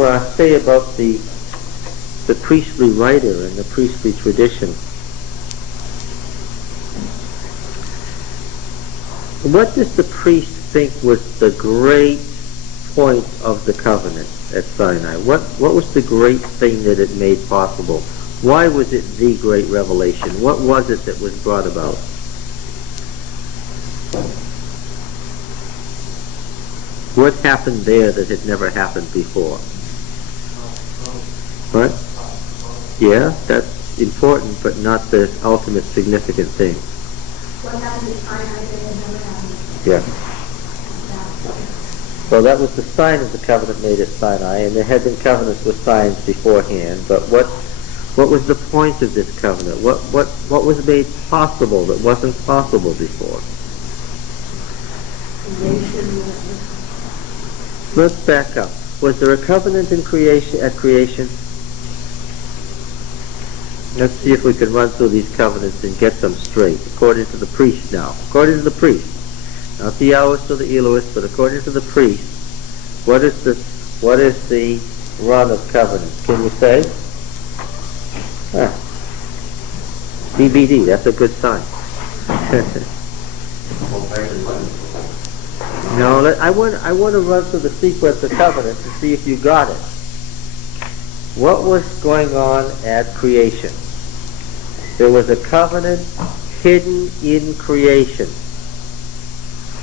Say about the priestly writer and the priestly tradition. What does the priest think was the great point of the covenant at Sinai? What was the great thing that it made possible? Why was it the great revelation? What was it that was brought about? What happened there that had never happened before? What? Yeah, that's important, but not the ultimate significant thing. What happened at Sinai that had never happened? Yeah. Well, that was the sign of the covenant made at Sinai, and there had been covenants with signs beforehand. But what was the point of this covenant? What was made possible that wasn't possible before? Let's back up. Was there a covenant in creation at creation? Let's see if we can run through these covenants and get them straight, according to the priest now. According to the priest. Not the Yahwist or the Elohist, but according to the priest, what is the run of covenants? Can you say? BBD, that's a good sign. No, I want to run through the sequence of covenants and see if you got it. What was going on at creation? There was a covenant hidden in creation.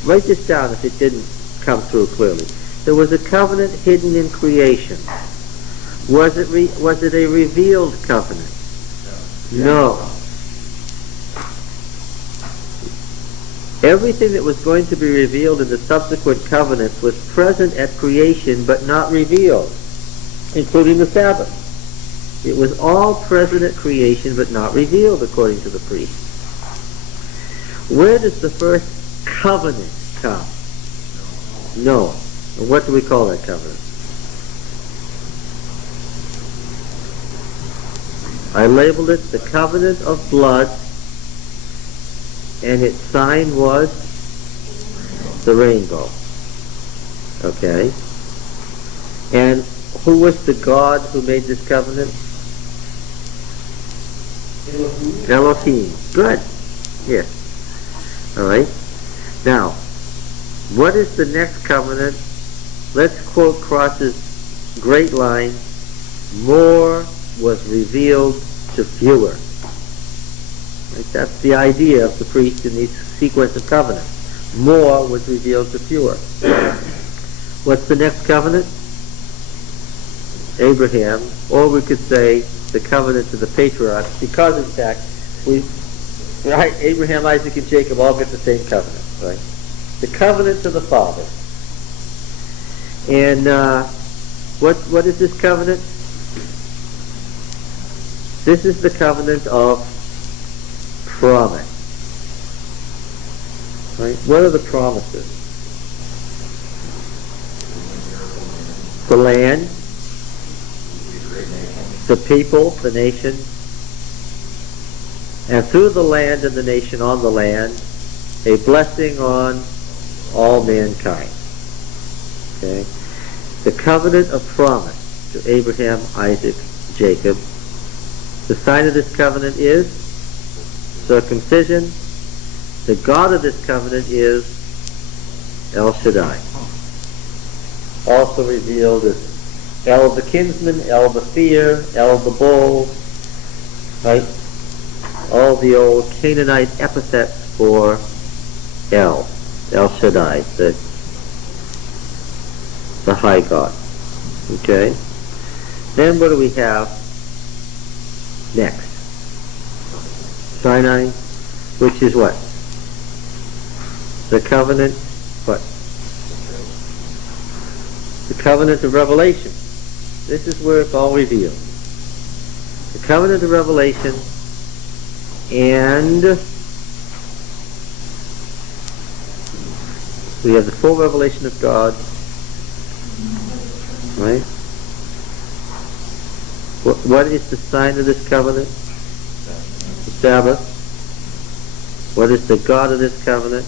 Write this down if it didn't come through clearly. There was a covenant hidden in creation. Was it a revealed covenant? No. Everything that was going to be revealed in the subsequent covenants was present at creation but not revealed, including the Sabbath. It was all present at creation but not revealed, according to the priest. Where does the first covenant come? No. What do we call that covenant? I labeled it the covenant of blood, and its sign was the rainbow. Okay? And who was the God who made this covenant? Elohim. Good. Yes. All right. Now, what is the next covenant? Let's quote Cross's great line, more was revealed to fewer. Right? That's the idea of the priest in this sequence of covenants. More was revealed to fewer. What's the next covenant? Abraham, or we could say the covenant to the patriarchs, because in fact, Abraham, Isaac, and Jacob all get the same covenant, right? The covenant to the father. And what is this covenant? This is the covenant of promise. Right? What are the promises? The land, the people, the nation, and through the land and the nation on the land, a blessing on all mankind. Okay? The covenant of promise to Abraham, Isaac, Jacob. The sign of this covenant is circumcision. The God of this covenant is El Shaddai. Also revealed as El the kinsman, El the seer, El the bull, right? All the old Canaanite epithets for El Shaddai, the high God. Okay? Then what do we have next? Sinai, which is what? The covenant, what? The covenant of revelation. This is where it's all revealed. The covenant of revelation, and we have the full revelation of God, right? What is the sign of this covenant? The Sabbath. What is the God of this covenant?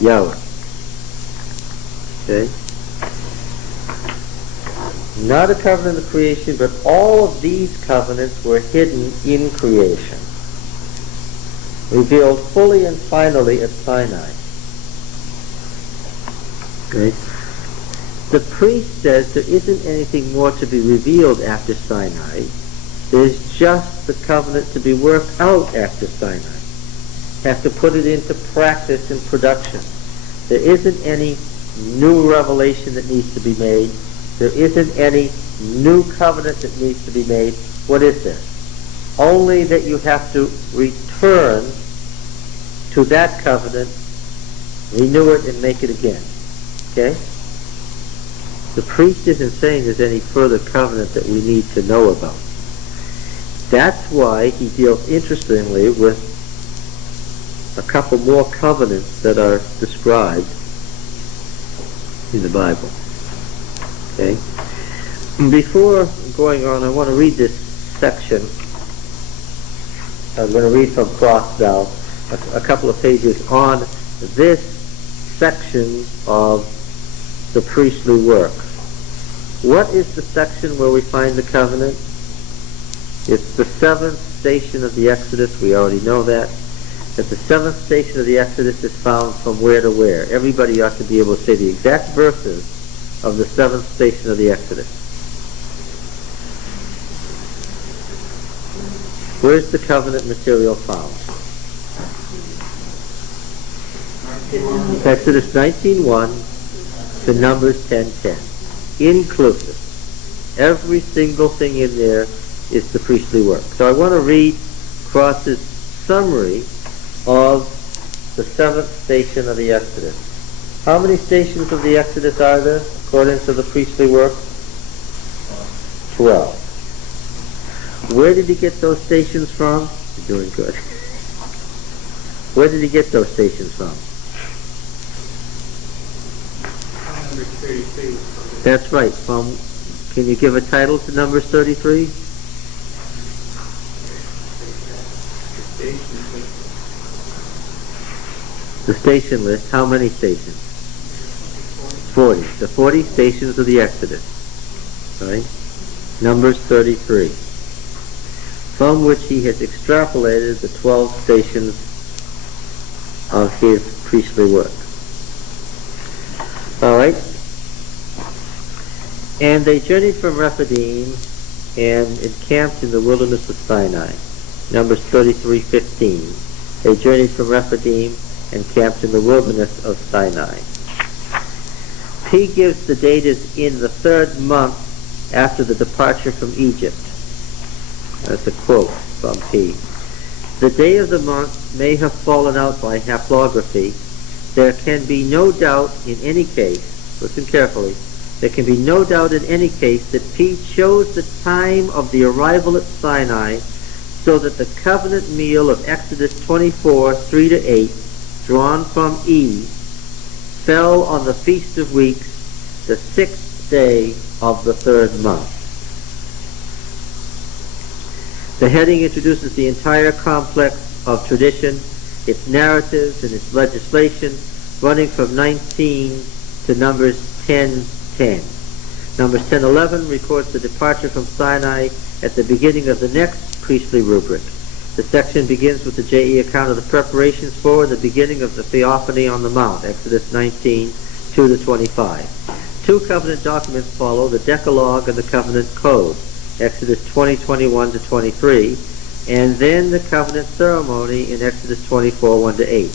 Yahweh. Okay? Not a covenant of creation, but all of these covenants were hidden in creation, revealed fully and finally at Sinai. Okay? The priest says there isn't anything more to be revealed after Sinai. There's just the covenant to be worked out after Sinai. Have to put it into practice and production. There isn't any new revelation that needs to be made. There isn't any new covenant that needs to be made. What is there? Only that you have to return to that covenant, renew it, and make it again. Okay? The priest isn't saying there's any further covenant that we need to know about. That's why he deals interestingly with a couple more covenants that are described in the Bible. Okay? Before going on, I want to read this section. I'm going to read from Cross now, a couple of pages on this section of the priestly work. What is the section where we find the covenant? It's the seventh station of the Exodus. We already know that. That the seventh station of the Exodus is found from where to where. Everybody ought to be able to say the exact verses of the seventh station of the Exodus. Where's the covenant material found? Exodus 19:1 to Numbers 10:10. Inclusive. Every single thing in there is the priestly work. So I want to read Cross's summary of the seventh station of the Exodus. How many stations of the Exodus are there according to the priestly work? 12. Where did he get those stations from? You're doing good. Where did he get those stations from? Numbers 33. That's right. From, can you give a title to Numbers 33? The station list. How many stations? 40. The 40 stations of the Exodus. Right? Numbers 33. From which he has extrapolated the 12 stations of his priestly work. Alright? And they journeyed from Rephidim and encamped in the wilderness of Sinai. Numbers 33:15. They journeyed from Rephidim and camped in the wilderness of Sinai. P gives the date is in the 3rd month after the departure from Egypt. That's a quote from P. The day of the month may have fallen out by haplography. There can be no doubt in any case, listen carefully, there can be no doubt in any case that P chose the time of the arrival at Sinai so that the covenant meal of Exodus 24:3-8, drawn from E, fell on the Feast of Weeks, the 6th day of the 3rd month. The heading introduces the entire complex of tradition, its narratives and its legislation, running from 19 to Numbers 10:10. Numbers 10:11 records the departure from Sinai at the beginning of the next priestly rubric. The section begins with the JE account of the preparations for the beginning of the theophany on the Mount, Exodus 19:2-25. Two covenant documents follow, the Decalogue and the Covenant Code, Exodus 20:21-23, and then the covenant ceremony in Exodus 24:1-8.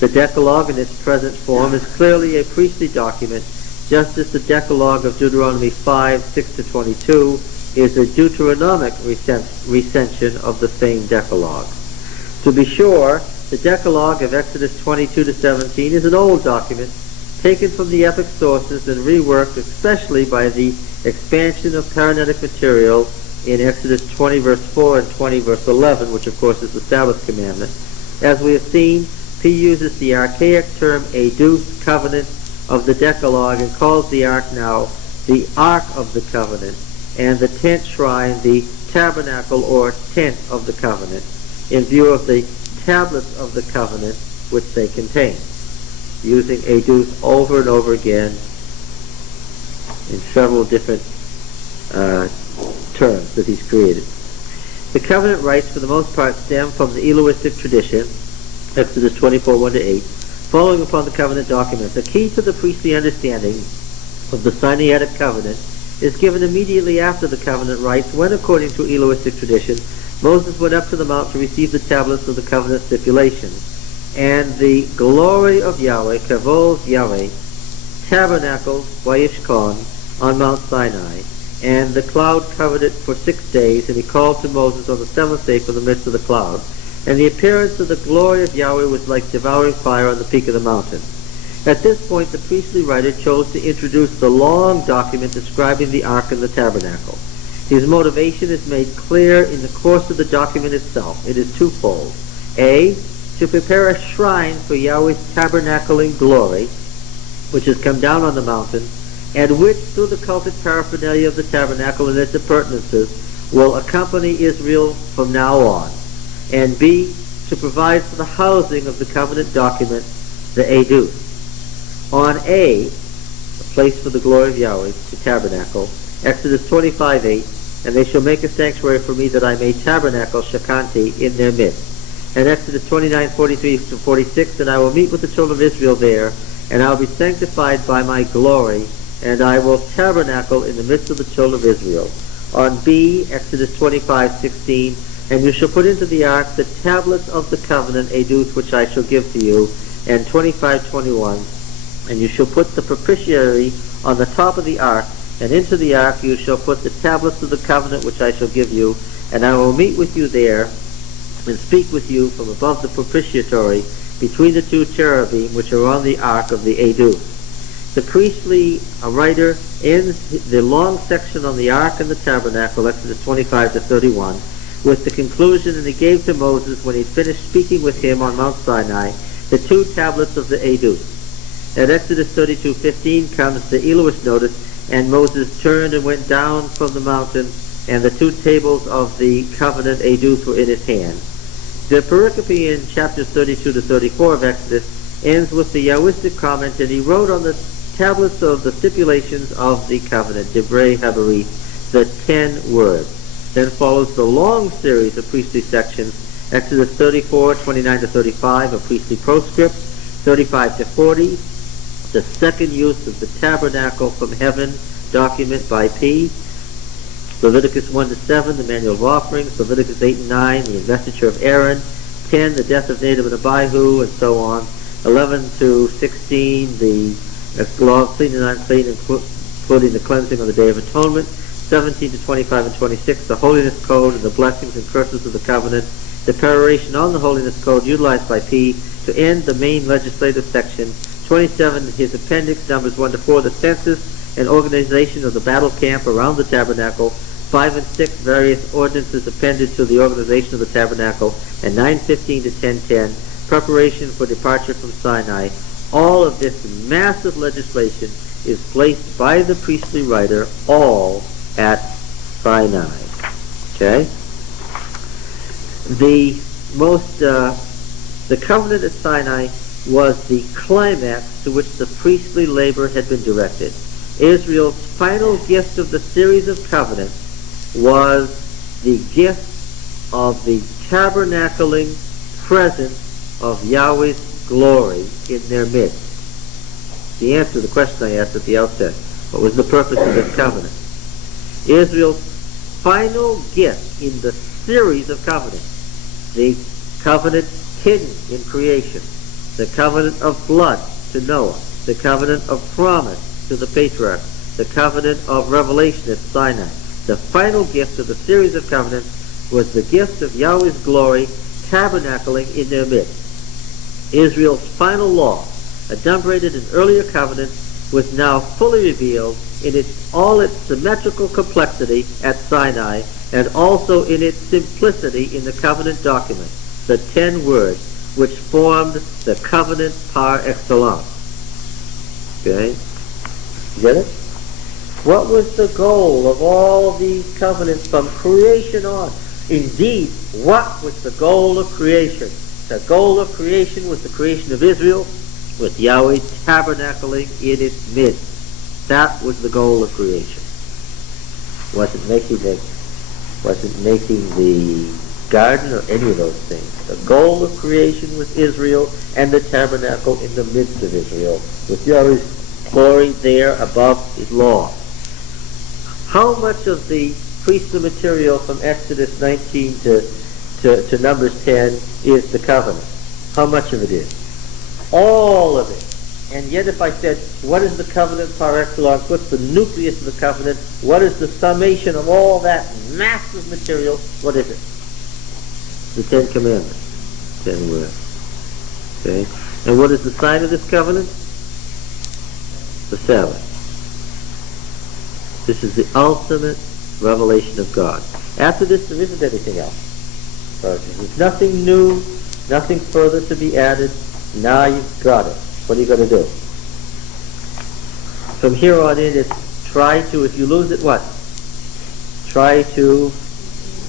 The Decalogue in its present form is clearly a priestly document, just as the Decalogue of Deuteronomy 5:6-22 is a Deuteronomic recension of the same Decalogue. To be sure, the Decalogue of Exodus 22-17 is an old document, taken from the epic sources and reworked especially by the expansion of parenetic material in Exodus 20 verse 4 and 20 verse 11, which of course is the Sabbath commandment. As we have seen, P uses the archaic term Edus, covenant of the Decalogue, and calls the ark now the Ark of the Covenant, and the tent shrine the tabernacle or tent of the covenant, in view of the tablets of the covenant which they contain, using Edus over and over again in several different terms that he's created. The covenant rites, for the most part, stem from the Elohistic tradition, Exodus 24, 1-8, following upon the covenant document. The key to the priestly understanding of the Sinaitic covenant is given immediately after the covenant rites, when, according to Elohistic tradition, Moses went up to the mount to receive the tablets of the covenant stipulations, and the glory of Yahweh, Kavod Yahweh, tabernacled Vayishkon on Mount Sinai, and the cloud covered it for 6 days, and he called to Moses on the seventh day from the midst of the cloud. And the appearance of the glory of Yahweh was like devouring fire on the peak of the mountain. At this point, the priestly writer chose to introduce the long document describing the ark and the tabernacle. His motivation is made clear in the course of the document itself. It is twofold. A, to prepare a shrine for Yahweh's tabernacling glory, which has come down on the mountain, and which, through the cultic paraphernalia of the tabernacle and its appurtenances, will accompany Israel from now on. And B, to provide for the housing of the covenant document, the Edus. On A, a place for the glory of Yahweh, to tabernacle, Exodus 25:8, and they shall make a sanctuary for me that I may tabernacle Shekanti in their midst. And Exodus 29:43-46, and I will meet with the children of Israel there, and I will be sanctified by my glory, and I will tabernacle in the midst of the children of Israel. On B, Exodus 25:16, and you shall put into the ark the tablets of the covenant, Edus, which I shall give to you. And 25:21, and you shall put the propitiatory on the top of the ark, and into the ark you shall put the tablets of the covenant which I shall give you, and I will meet with you there, and speak with you from above the propitiatory, between the two cherubim which are on the ark of the Edus. The priestly writer ends the long section on the ark and the tabernacle, Exodus 25-31, with the conclusion, and he gave to Moses, when he finished speaking with him on Mount Sinai, the two tablets of the Edus. At Exodus 32:15 comes the Elohist notice, and Moses turned and went down from the mountain, and the two tables of the covenant Edus were in his hand. The pericope in chapters 32-34 of Exodus ends with the Yahwistic comment, and he wrote on the tablets of the stipulations of the covenant, Divrei Habarith, the 10 words. Then follows the long series of priestly sections, Exodus 34:29-35, a priestly proscript, 35-40, the second use of the tabernacle from heaven document by P, Leviticus 1-7, the manual of offerings, Leviticus 8-9, the investiture of Aaron, 10, the death of Nadab and Abihu, and so on, 11-16, the law of clean and unclean, including the cleansing on the Day of Atonement, 17-25-26, the holiness code and the blessings and curses of the covenant, the peroration on the holiness code utilized by P to end the main legislative section, 27, his appendix, numbers 1-4, the census and organization of the battle camp around the tabernacle, 5 and 6, various ordinances appended to the organization of the tabernacle, and 9:15-10:10, preparation for departure from Sinai. All of this massive legislation is placed by the priestly writer all at Sinai. Okay? The covenant at Sinai was the climax to which the priestly labor had been directed. Israel's final gift of the series of covenants was the gift of the tabernacling presence of Yahweh's glory in their midst. The answer to the question I asked at the outset, what was the purpose of this covenant? Israel's final gift in the series of covenants, the covenant hidden in creation, the covenant of blood to Noah, the covenant of promise to the patriarchs, the covenant of revelation at Sinai. The final gift of the series of covenants was the gift of Yahweh's glory tabernacling in their midst. Israel's final law, adumbrated in earlier covenants, was now fully revealed in all its symmetrical complexity at Sinai, and also in its simplicity in the covenant document, the 10 words, which formed the covenant par excellence. Okay? Get it? What was the goal of all these covenants from creation on? Indeed, what was the goal of creation? The goal of creation was the creation of Israel, with Yahweh tabernacling in its midst. That was the goal of creation. wasn't making the garden or any of those things. The goal of creation was Israel and the tabernacle in the midst of Israel, with Yahweh's glory there above his law. How much of the priestly material from Exodus 19 to Numbers 10 is the covenant? How much of it is? All of it. And yet if I said, what is the covenant par excellence? What's the nucleus of the covenant? What is the summation of all that massive material? What is it? The Ten Commandments. 10 words. Okay? And what is the sign of this covenant? The Sabbath. This is the ultimate revelation of God. After this, there isn't anything else. There's nothing new, nothing further to be added. Now you've got it. What are you going to do? From here on in, it's try to, if you lose it, what? Try to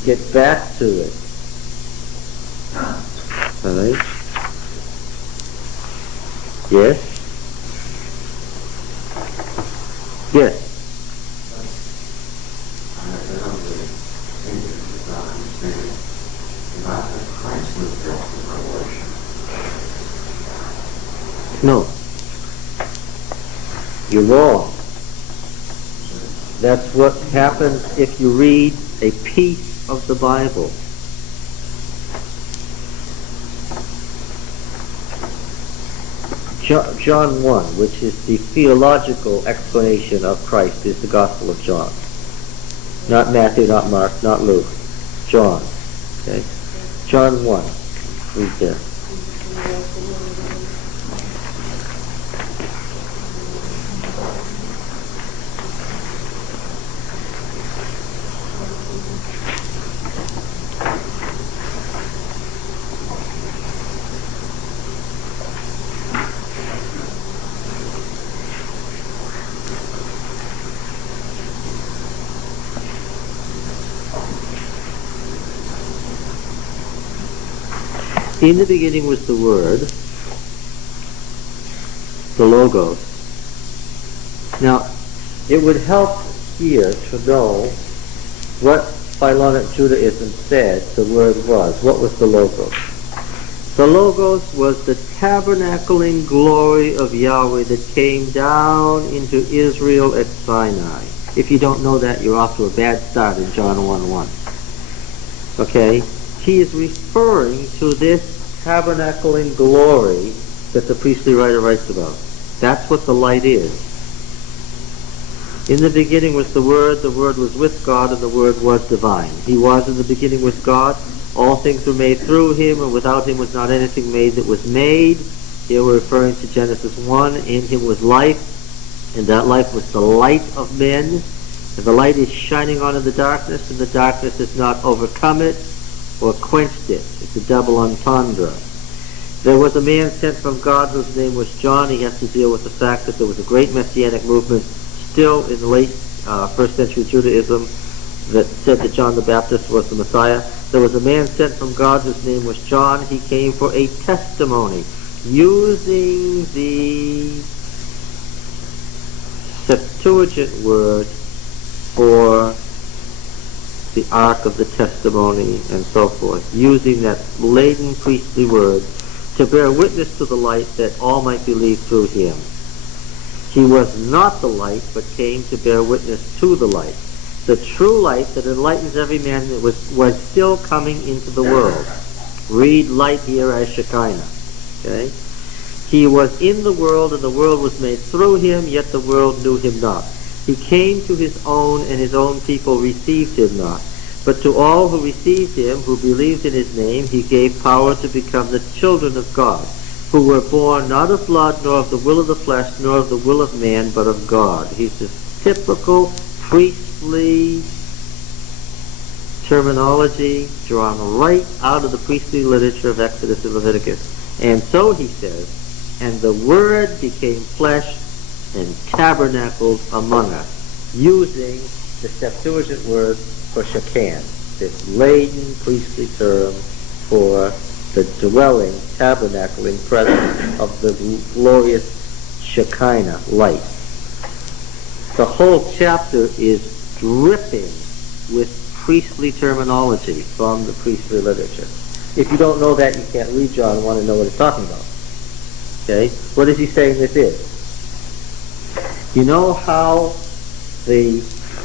get back to it. All right? Yes? Yes? No. You're wrong. That's what happens if you read a piece of the Bible. John 1, which is the theological explanation of Christ, is the Gospel of John. Not Matthew, not Mark, not Luke. John. Okay? John 1. Read there. In the beginning was the Word, the Logos. Now, it would help here to know what Philonic Judaism said the Word was. What was the Logos? The Logos was the tabernacling glory of Yahweh that came down into Israel at Sinai. If you don't know that, you're off to a bad start in John 1:1. Okay? He is referring to this tabernacling glory that the priestly writer writes about. That's what the light is. In the beginning was the Word was with God, and the Word was divine. He was in the beginning with God. All things were made through him, and without him was not anything made that was made. Here we're referring to Genesis 1. In him was life, and that life was the light of men. And the light is shining on in the darkness, and the darkness has not overcome it or quenched it. It's a double entendre. There was a man sent from God whose name was John. He has to deal with the fact that there was a great messianic movement still in the late first century Judaism that said that John the Baptist was the Messiah. There was a man sent from God whose name was John. He came for a testimony using the Septuagint word for the Ark of the Testimony and so forth, using that laden priestly word to bear witness to the light that all might believe through him. He was not the light, but came to bear witness to the light. The true light that enlightens every man that was still coming into the world. Read light here as Shekinah. Okay? He was in the world, and the world was made through him, yet the world knew him not. He came to his own, and his own people received him not. But to all who received him, who believed in his name, he gave power to become the children of God, who were born not of blood, nor of the will of the flesh, nor of the will of man, but of God. He's this typical priestly terminology drawn right out of the priestly literature of Exodus and Leviticus. And so he says, and the Word became flesh and tabernacled among us, using the Septuagint word for Shekinah, this laden priestly term for the dwelling, tabernacling presence of the glorious Shekinah light. The whole chapter is dripping with priestly terminology from the priestly literature. If you don't know that, you can't read John and want to know what it's talking about. Okay? What is he saying this is? You know how the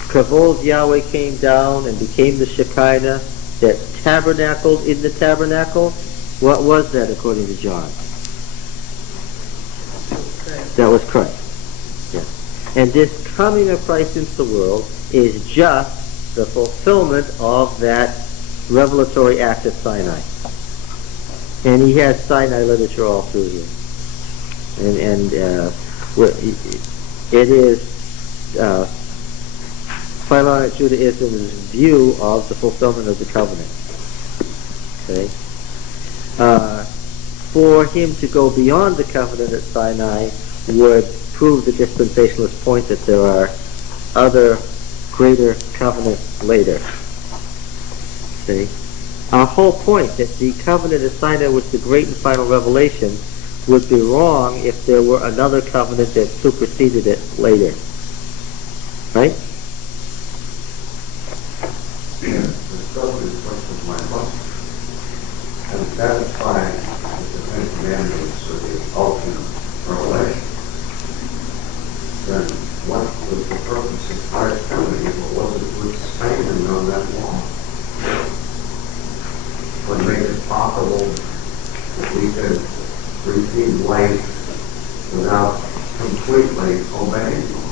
Kavod Yahweh came down and became the Shekinah that tabernacled in the tabernacle? What was that according to John? That was Christ. Yes. And this coming of Christ into the world is just the fulfillment of that revelatory act at Sinai. And he has Sinai literature all through here. And it is Philonic Judaism's view of the fulfillment of the covenant. Okay? For him to go beyond the covenant at Sinai would prove the dispensationalist point that there are other greater covenants later. See? Our whole point that the covenant at Sinai was the great and final revelation would be wrong if there were another covenant that superseded it later. Right? The scope is question my question. And satisfying the Ten Commandments or the ultimate revelation, then what was the purpose of Christ coming if it wasn't to expand on that law? What made it possible that we could receive life without completely obeying law?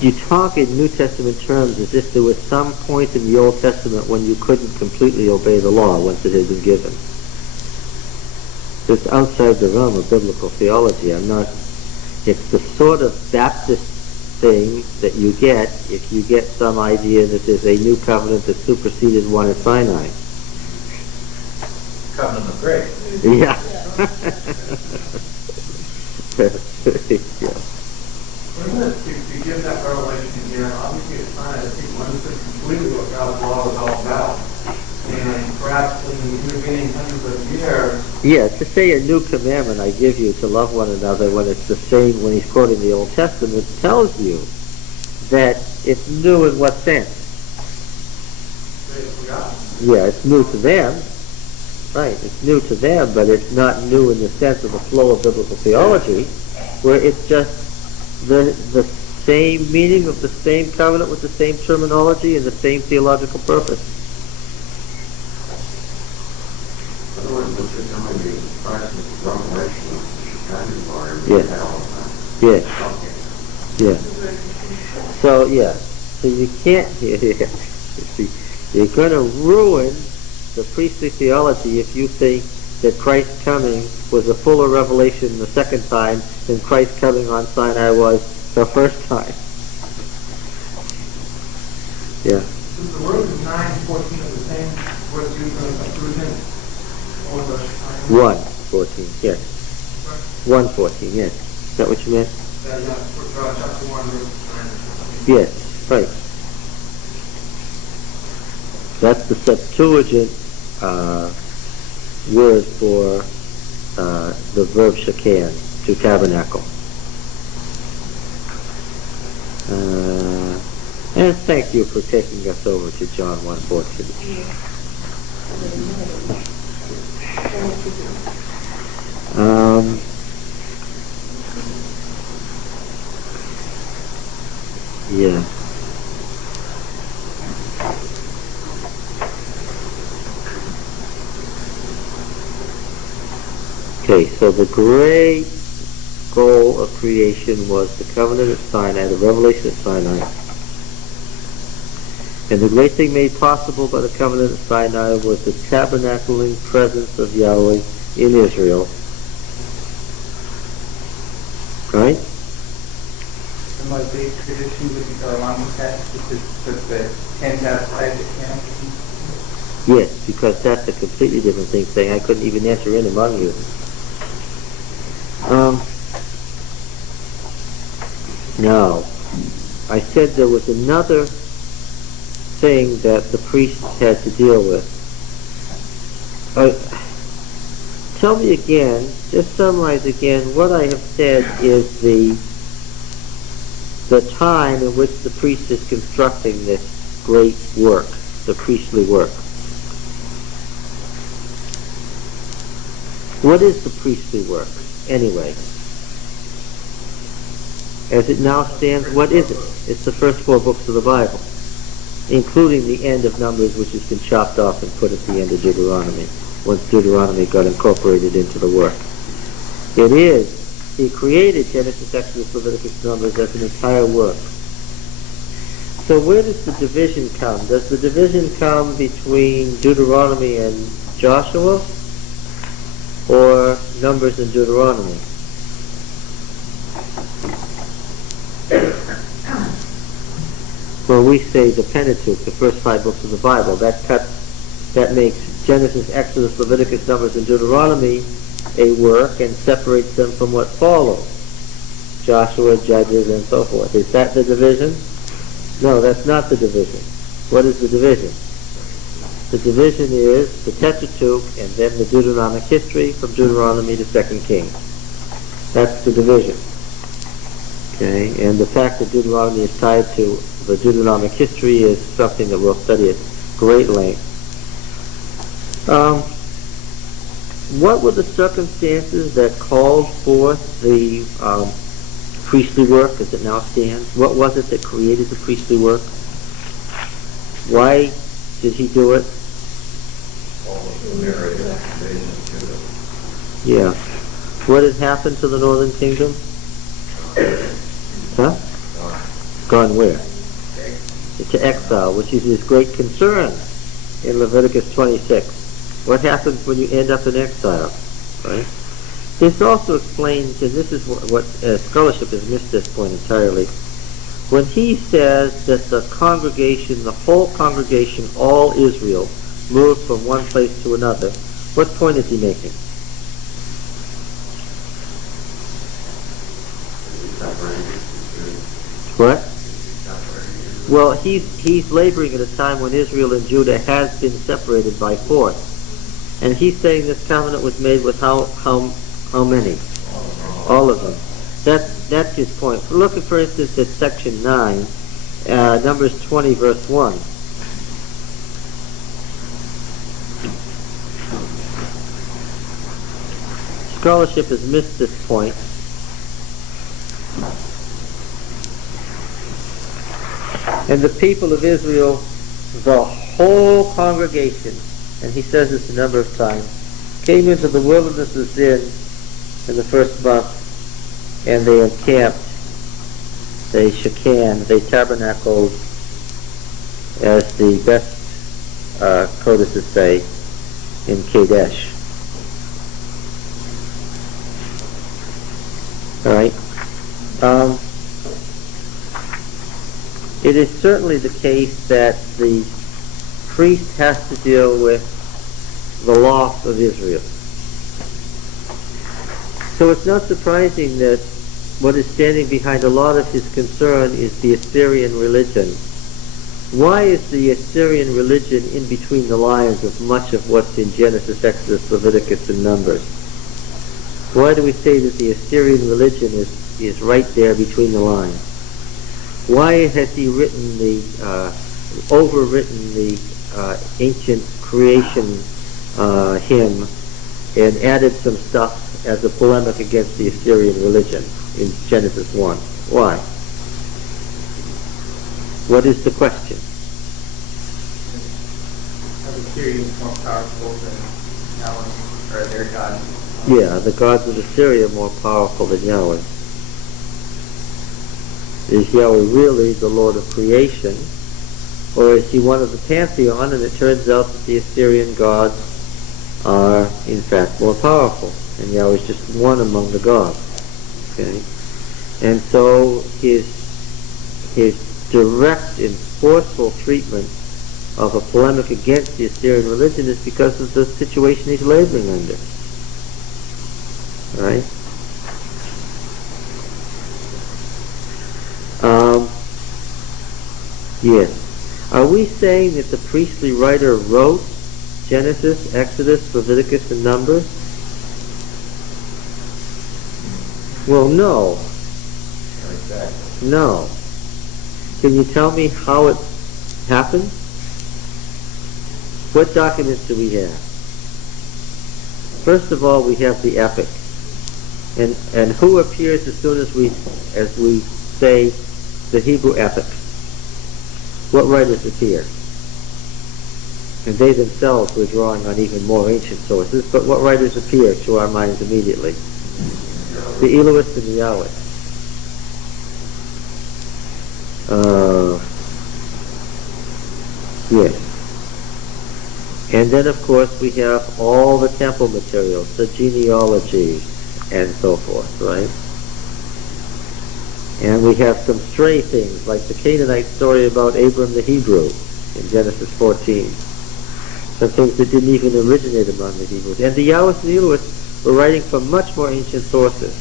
You talk in New Testament terms as if there was some point in the Old Testament when you couldn't completely obey the law once it had been given. It's outside the realm of biblical theology. It's the sort of Baptist thing that you get if you get some idea that there's a new covenant that superseded one at Sinai. Covenant of grace. Yeah. Yeah. Wasn't it to give that revelation here? Obviously, it's not that people understood completely what God's law was all about. And perhaps in the intervening hundreds of years. Yeah, to say a new commandment I give you to love one another when it's the same, when he's quoting the Old Testament, tells you that it's new in what sense? Yeah, it's new to them. Right, it's new to them, but it's not new in the sense of the flow of biblical theology, where it's just the same meaning of the same covenant with the same terminology and the same theological purpose. In other words, what you're telling me is Christ was the revelation of the Shekinah glory. Yes. Yeah. So, yeah. So you can't, you're going to ruin the priestly theology if you think that Christ's coming was a fuller revelation the second time than Christ's coming on Sinai was the first time. Yeah. Is the words of 9 and 14 are the same words used in the Septuagint? Or the 1:14, yes. 1:14, yes. Is that what you meant? Chapter 1, verse 9 and 14. Yes, right. That's the Septuagint word for the verb shakan, to tabernacle. And thank you for taking us over to John 1:14. Yeah. Okay, so the great goal of creation was the covenant at Sinai, the revelation at Sinai. And the great thing made possible by the covenant at Sinai was the tabernacling presence of Yahweh in Israel. Right? The Mosaic tradition would go along with that, with the 10 outside the camp. Yes, because that's a completely different thing, saying I couldn't even enter in among you. Now, I said there was another thing that the priests had to deal with. Tell me again, just summarize again, what I have said is the time in which the priest is constructing this great work, the priestly work. What is the priestly work, anyway? As it now stands, what is it? It's the first 4 books of the Bible, including the end of Numbers, which has been chopped off and put at the end of Deuteronomy, once Deuteronomy got incorporated into the work. It is, he created Genesis, Exodus, Leviticus, Numbers as an entire work. So where does the division come? Does the division come between Deuteronomy and Joshua, or Numbers and Deuteronomy? Well, we say the Pentateuch, the first 5 books of the Bible. That makes Genesis, Exodus, Leviticus, Numbers, and Deuteronomy a work and separates them from what follows. Joshua, Judges, and so forth. Is that the division? No, that's not the division. What is the division? The division is the Pentateuch and then the Deuteronomic history from Deuteronomy to 2 Kings. That's the division. Okay, and the fact that Deuteronomy is tied to the Deuteronomic history is something that we'll study at great length. What were the circumstances that called forth the priestly work as it now stands? What was it that created the priestly work? Why did he do it? All of the narrative invasion to Yeah. What had happened to the northern kingdom? Huh? Gone where? To exile, which is his great concern in Leviticus 26. What happens when you end up in exile? Right? This also explains, and this is what scholarship has missed this point entirely, when he says that the congregation, the whole congregation, all Israel, moved from one place to another, what point is he making? What? Well, he's laboring at a time when Israel and Judah has been separated by force. And he's saying this covenant was made with how many? All of them. That's his point. Look at, for instance, at section 9, Numbers 20, verse 1. Scholarship has missed this point. And the people of Israel, the whole congregation, and he says this a number of times, came into the wilderness of Zin in the first month, and they encamped, they shekan, they tabernacled, as the best codices say, in Kadesh. All right. It is certainly the case that the priest has to deal with the loss of Israel. So it's not surprising that what is standing behind a lot of his concern is the Assyrian religion. Why is the Assyrian religion in between the lines of much of what's in Genesis, Exodus, Leviticus, and Numbers? Why do we say that the Assyrian religion is right there between the lines? Why has he overwritten the ancient creation hymn and added some stuff as a polemic against the Assyrian religion in Genesis 1? Why? What is the question? Are the Assyrians more powerful than Yahweh, or their God? Yeah, the gods of Assyria are more powerful than Yahweh. Is Yahweh really the Lord of creation? Or is he one of the pantheon, and it turns out that the Assyrian gods are, in fact, more powerful, and Yahweh is just one among the gods. Okay? And so his direct and forceful treatment of a polemic against the Assyrian religion is because of the situation he's laboring under. Right? Yes. Are we saying that the priestly writer wrote Genesis, Exodus, Leviticus, and Numbers? Well, no. Exactly. No. Can you tell me how it happened? What documents do we have? First of all, we have the epic. And who appears as soon as we say the Hebrew epic? What writers appear? And they themselves were drawing on even more ancient sources, but what writers appear to our minds immediately? The Elohists and the Yahwists. Yes. And then, of course, we have all the temple materials, the genealogy, and so forth, right? And we have some stray things, like the Canaanite story about Abram the Hebrew in Genesis 14. Some things that didn't even originate among the Hebrews. And the Yahwists and the Elohists were writing from much more ancient sources.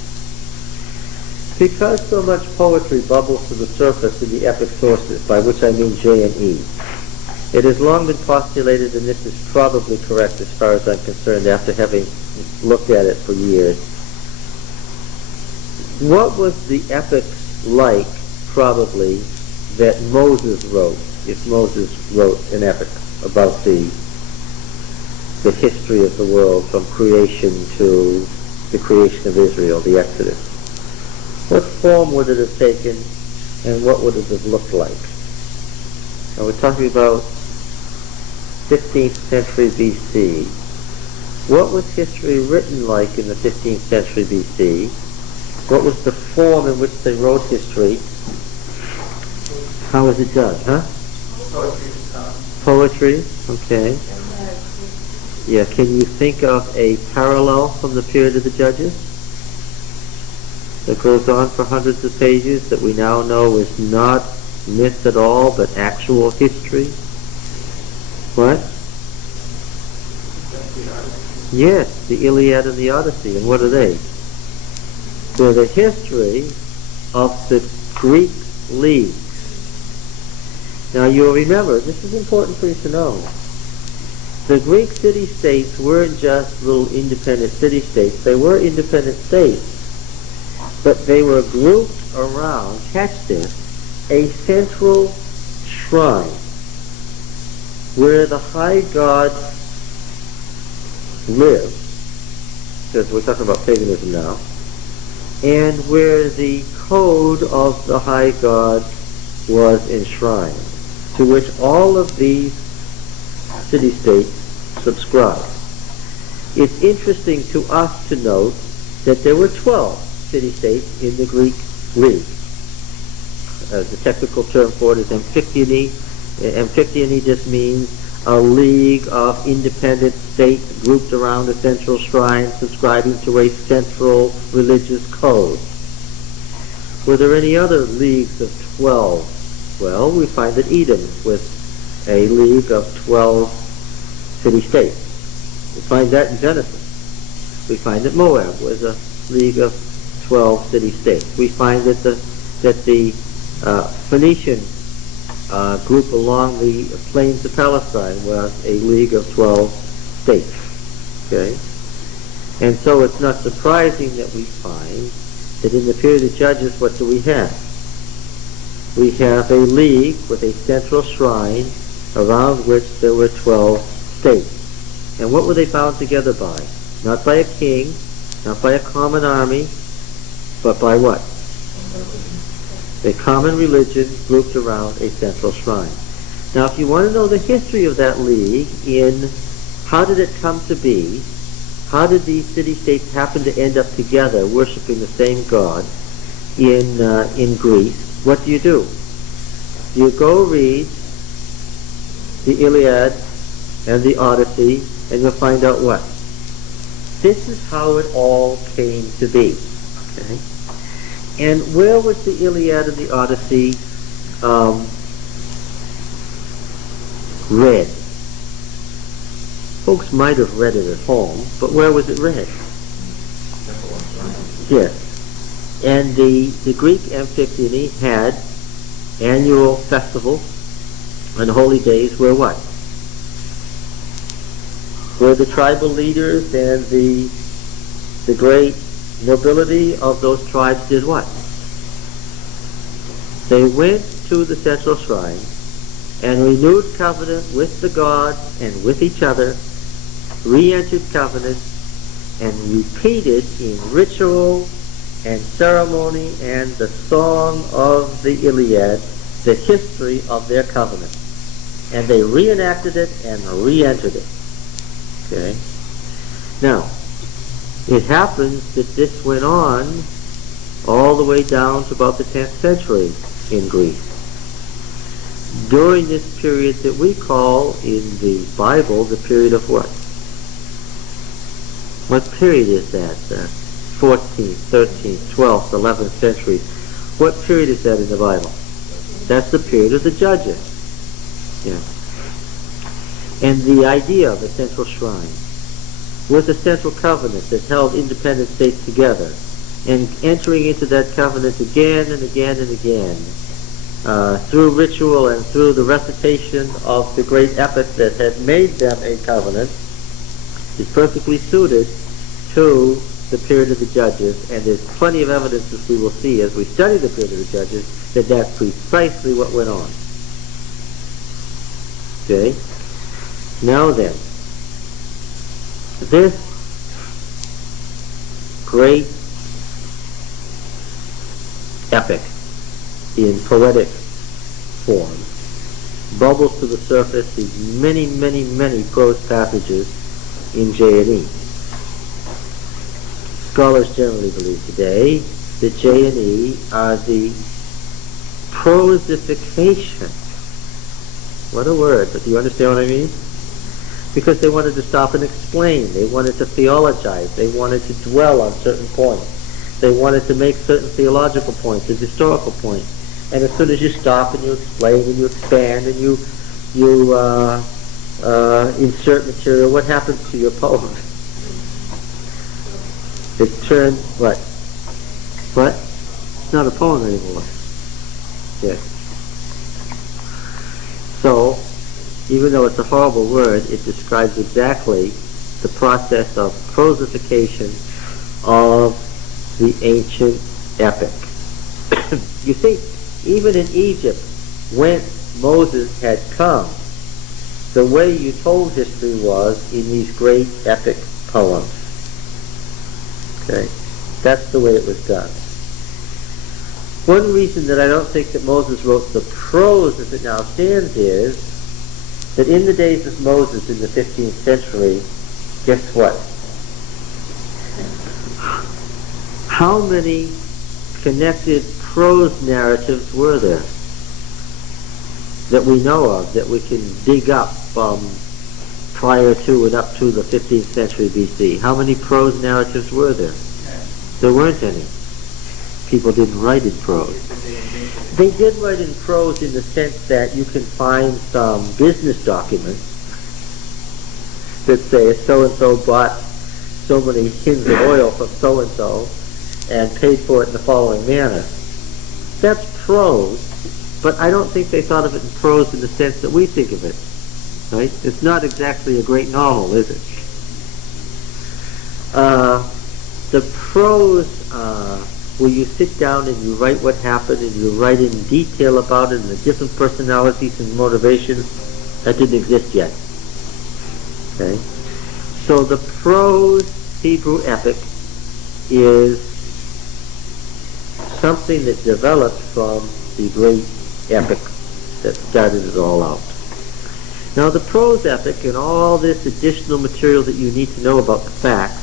Because so much poetry bubbles to the surface in the epic sources, by which I mean J and E, it has long been postulated, and this is probably correct as far as I'm concerned after having looked at it for years. What was the epic like, probably, that Moses wrote, if Moses wrote an epic about the history of the world from creation to the creation of Israel, the Exodus? What form would it have taken, and what would it have looked like? Now we're talking about 15th century BC. What was history written like in the 15th century BC? What was the form in which they wrote history? How was it done, huh? Poetry, okay. Yeah, can you think of a parallel from the period of the Judges that goes on for hundreds of pages that we now know is not myth at all, but actual history? What? Yes, the Iliad and the Odyssey. And what are they? They're the history of the Greek leagues. Now you'll remember, this is important for you to know, the Greek city-states weren't just little independent city-states. They were independent states. But they were grouped around, catch this, a central shrine where the high god lived, because we're talking about paganism now, and where the code of the high god was enshrined, to which all of these city-states subscribed. It's interesting to us to note that there were 12 city-states in the Greek League. The technical term for it is amphictyony. Amphictyony just means a league of independent states grouped around a central shrine, subscribing to a central religious code. Were there any other leagues of 12? Well, we find that Edom was a league of 12 city-states. We find that in Genesis. We find that Moab was a league of 12 city-states. We find that the Phoenician group along the plains of Palestine was a league of 12 states. Okay? And so it's not surprising that we find that in the period of Judges, what do we have? We have a league with a central shrine around which there were 12 states. And what were they bound together by? Not by a king, not by a common army, but by what? A common religion grouped around a central shrine. Now, if you want to know the history of that league in how did it come to be, how did these city-states happen to end up together worshiping the same God in Greece, what do? You go read the Iliad and the Odyssey, and you'll find out what? This is how it all came to be. Okay? And where was the Iliad and the Odyssey read? Folks might have read it at home, but where was it read? Yes. And the Greek Amphictyony had annual festivals and holy days where what? Where the tribal leaders and the great nobility of those tribes did what? They went to the central shrine and renewed covenant with the gods and with each other, re-entered covenant, and repeated in ritual and ceremony and the song of the Iliad the history of their covenant. And they reenacted it and re-entered it. Okay? Now, it happens that this went on all the way down to about the 10th century in Greece. During this period that we call in the Bible the period of what? What period is that? 14th, 13th, 12th, 11th century. What period is that in the Bible? That's the period of the Judges. Yeah. And the idea of a central shrine was a central covenant that held independent states together, and entering into that covenant again and again and again through ritual and through the recitation of the great epic that had made them a covenant is perfectly suited to the period of the Judges, and there's plenty of evidence, as we will see as we study the period of the Judges, that that's precisely what went on. Okay? Now then, this great epic in poetic form bubbles to the surface in many, many, many prose passages in J&E. Scholars generally believe today that J&E are the prosification. What a word, but do you understand what I mean? Because they wanted to stop and explain. They wanted to theologize. They wanted to dwell on certain points. They wanted to make certain theological points and historical points. And as soon as you stop and you explain and you expand and you insert material, what happens to your poem? It turns what? What? It's not a poem anymore. Yes. So, even though it's a horrible word, it describes exactly the process of prosification of the ancient epic. You see, even in Egypt, whence Moses had come, the way you told history was in these great epic poems. Okay? That's the way it was done. One reason that I don't think that Moses wrote the prose as it now stands is that in the days of Moses in the 15th century, guess what? How many connected prose narratives were there that we know of, that we can dig up from prior to and up to the 15th century BC? How many prose narratives were there? There weren't any. People didn't write in prose. They did write in prose in the sense that you can find some business documents that say so-and-so bought so many tins of oil from so-and-so and paid for it in the following manner. That's prose, but I don't think they thought of it in prose in the sense that we think of it. Right? It's not exactly a great novel, is it? The prose where you sit down and you write what happened and you write in detail about it and the different personalities and motivations, that didn't exist yet. Okay? So the prose Hebrew epic is something that developed from the great epic that started it all out. Now the prose epic and all this additional material that you need to know about the facts,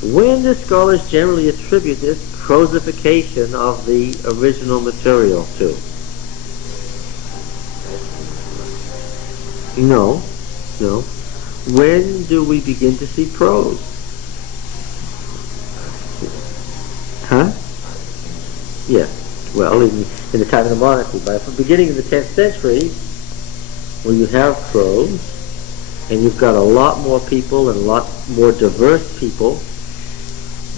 when the scholars generally attribute this prosification of the original material to? No. When do we begin to see prose? Huh? Yes. Well, in the time of the monarchy, but from the beginning of the 10th century, where you have prose, and you've got a lot more people and a lot more diverse people,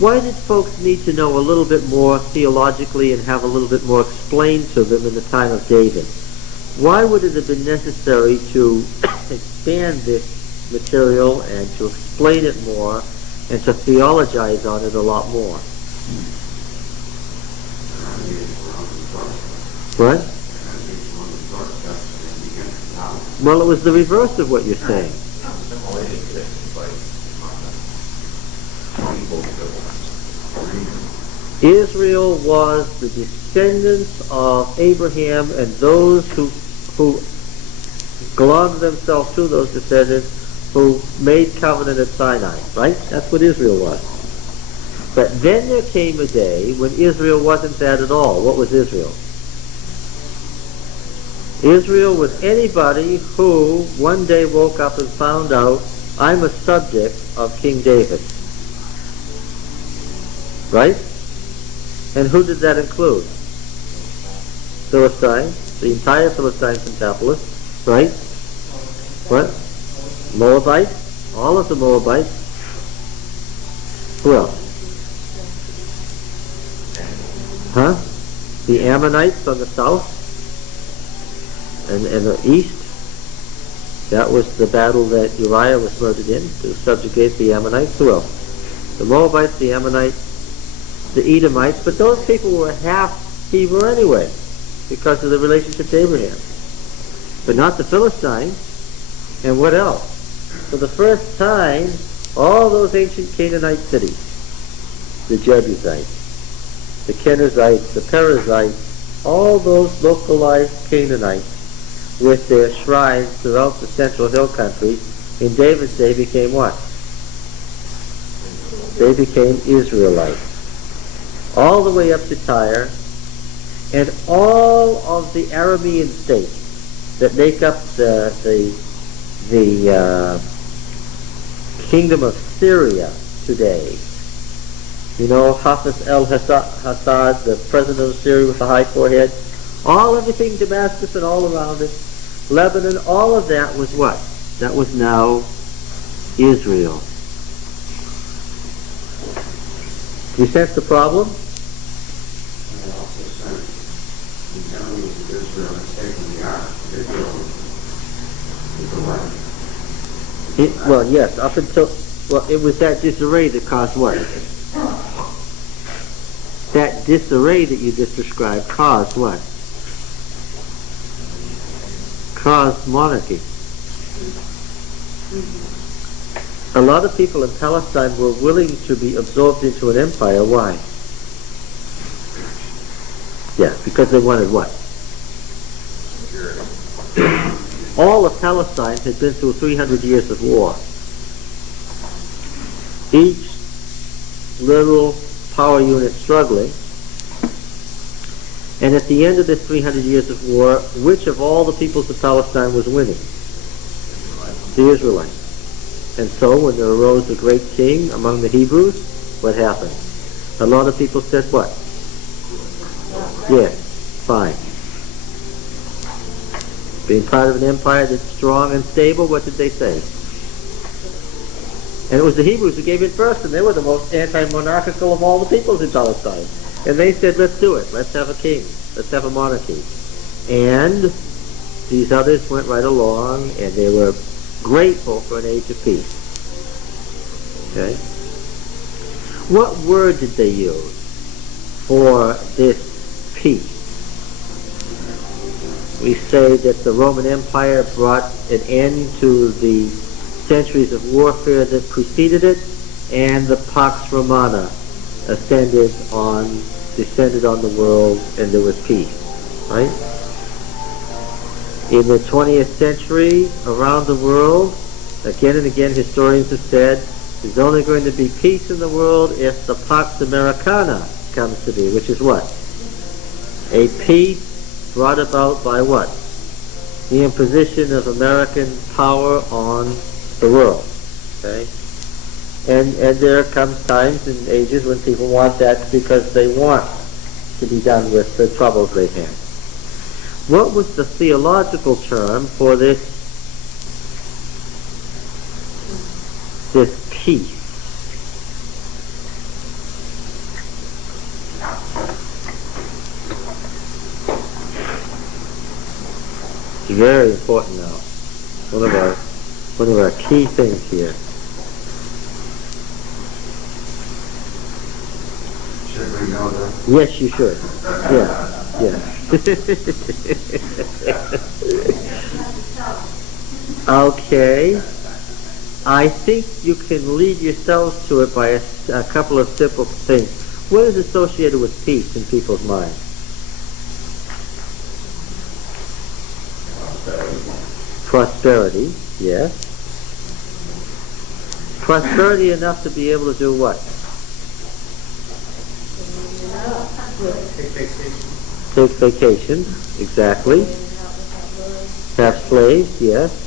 why did folks need to know a little bit more theologically and have a little bit more explained to them in the time of David? Why would it have been necessary to expand this material and to explain it more and to theologize on it a lot more? What? I think one of the shortcuts and begins now. Well, it was the reverse of what you're saying. Assimilation takes place on the people region. Israel was the descendants of Abraham, and those who belonged themselves to those descendants who made covenant at Sinai, right? That's what Israel was. But then there came a day when Israel wasn't that at all. What was Israel? Israel was anybody who one day woke up and found out, I'm a subject of King David. Right? And who did that include? Philistines, the entire Philistine Pentapolis, right? What? Moabites, all of the Moabites. Who else? Huh? The Ammonites on the south and the east. That was the battle that Uriah was murdered in to subjugate the Ammonites. Who else? The Moabites, the Ammonites, the Edomites, but those people were half Hebrew anyway because of the relationship to Abraham. But not the Philistines. And what else? For the first time, all those ancient Canaanite cities, the Jebusites, the Kenizzites, the Perizzites, all those localized Canaanites with their shrines throughout the central hill country, in David's day became what? They became Israelites. All the way up to Tyre, and all of the Aramean states that make up the kingdom of Syria today. You know, Hafiz el-Assad, the president of Syria with the high forehead, everything Damascus and all around it, Lebanon, all of that was what? That was now Israel. You sense the problem? And it also said the enemies of Israel had taken the ark. Israel is the land. Well, yes, up until, it was that disarray that caused what? That disarray that you just described caused what? Caused monarchy. A lot of people in Palestine were willing to be absorbed into an empire. Why? Yeah, because they wanted what? All of Palestine had been through 300 years of war. Each little power unit struggling. And at the end of this 300 years of war, which of all the peoples of Palestine was winning? The Israelites. And so when there arose a great king among the Hebrews, what happened? A lot of people said what? Yes, fine. Being part of an empire that's strong and stable, what did they say? And it was the Hebrews who gave in first, and they were the most anti-monarchical of all the peoples in Palestine. And they said, let's do it. Let's have a king. Let's have a monarchy. And these others went right along, and they were grateful for an age of peace. Okay? What word did they use for this peace? We say that the Roman Empire brought an end to the centuries of warfare that preceded it, and the Pax Romana descended on the world, and there was peace. Right? In the 20th century, around the world, again and again historians have said, there's only going to be peace in the world if the Pax Americana comes to be, which is what? A peace brought about by what? The imposition of American power on the world. Okay? And there comes times and ages when people want that because they want to be done with the troubles they've had. What was the theological term for this peace? It's very important now. One of our key things here. Should we know that? Yes, you should. Yeah, yeah. Okay. I think you can lead yourselves to it by a couple of simple things. What is associated with peace in people's minds? Prosperity, yes. Prosperity enough to be able to do what? Take vacations, exactly. Have slaves, yes.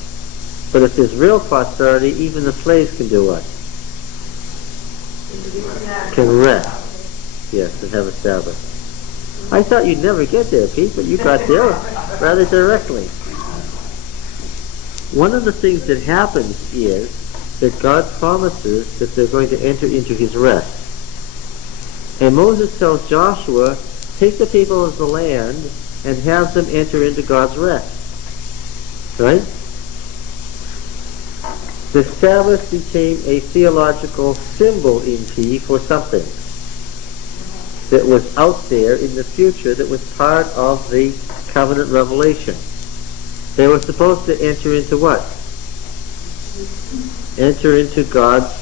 But if there's real prosperity, even the slaves can do what? Can rest. Yes, and have a Sabbath. I thought you'd never get there, Pete, but you got there rather directly. One of the things that happens is that God promises that they're going to enter into his rest. And Moses tells Joshua, take the people of the land and have them enter into God's rest. Right? The Sabbath became a theological symbol in P for something that was out there in the future that was part of the covenant revelation. They were supposed to enter into what? Enter into God's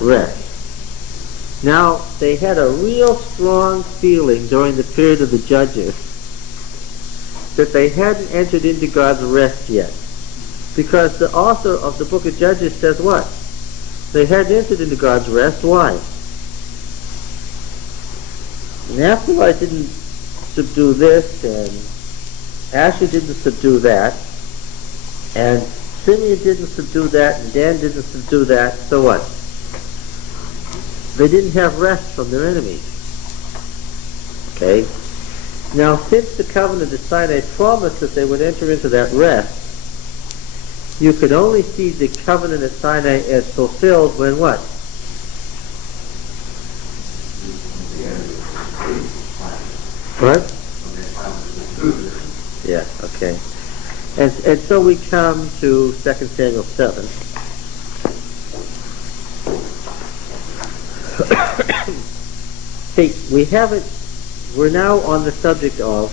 rest. Now, they had a real strong feeling during the period of the Judges that they hadn't entered into God's rest yet. Because the author of the book of Judges says what? They hadn't entered into God's rest. Why? Naphtali didn't subdue this, and Asher didn't subdue that, and Simeon didn't subdue that, and Dan didn't subdue that. So what? They didn't have rest from their enemies. Okay? Now, since the covenant of Sinai promised that they would enter into that rest, you could only see the covenant at Sinai as fulfilled when what? What? Yeah, okay. And so we come to 2 Samuel 7. See, we're now on the subject of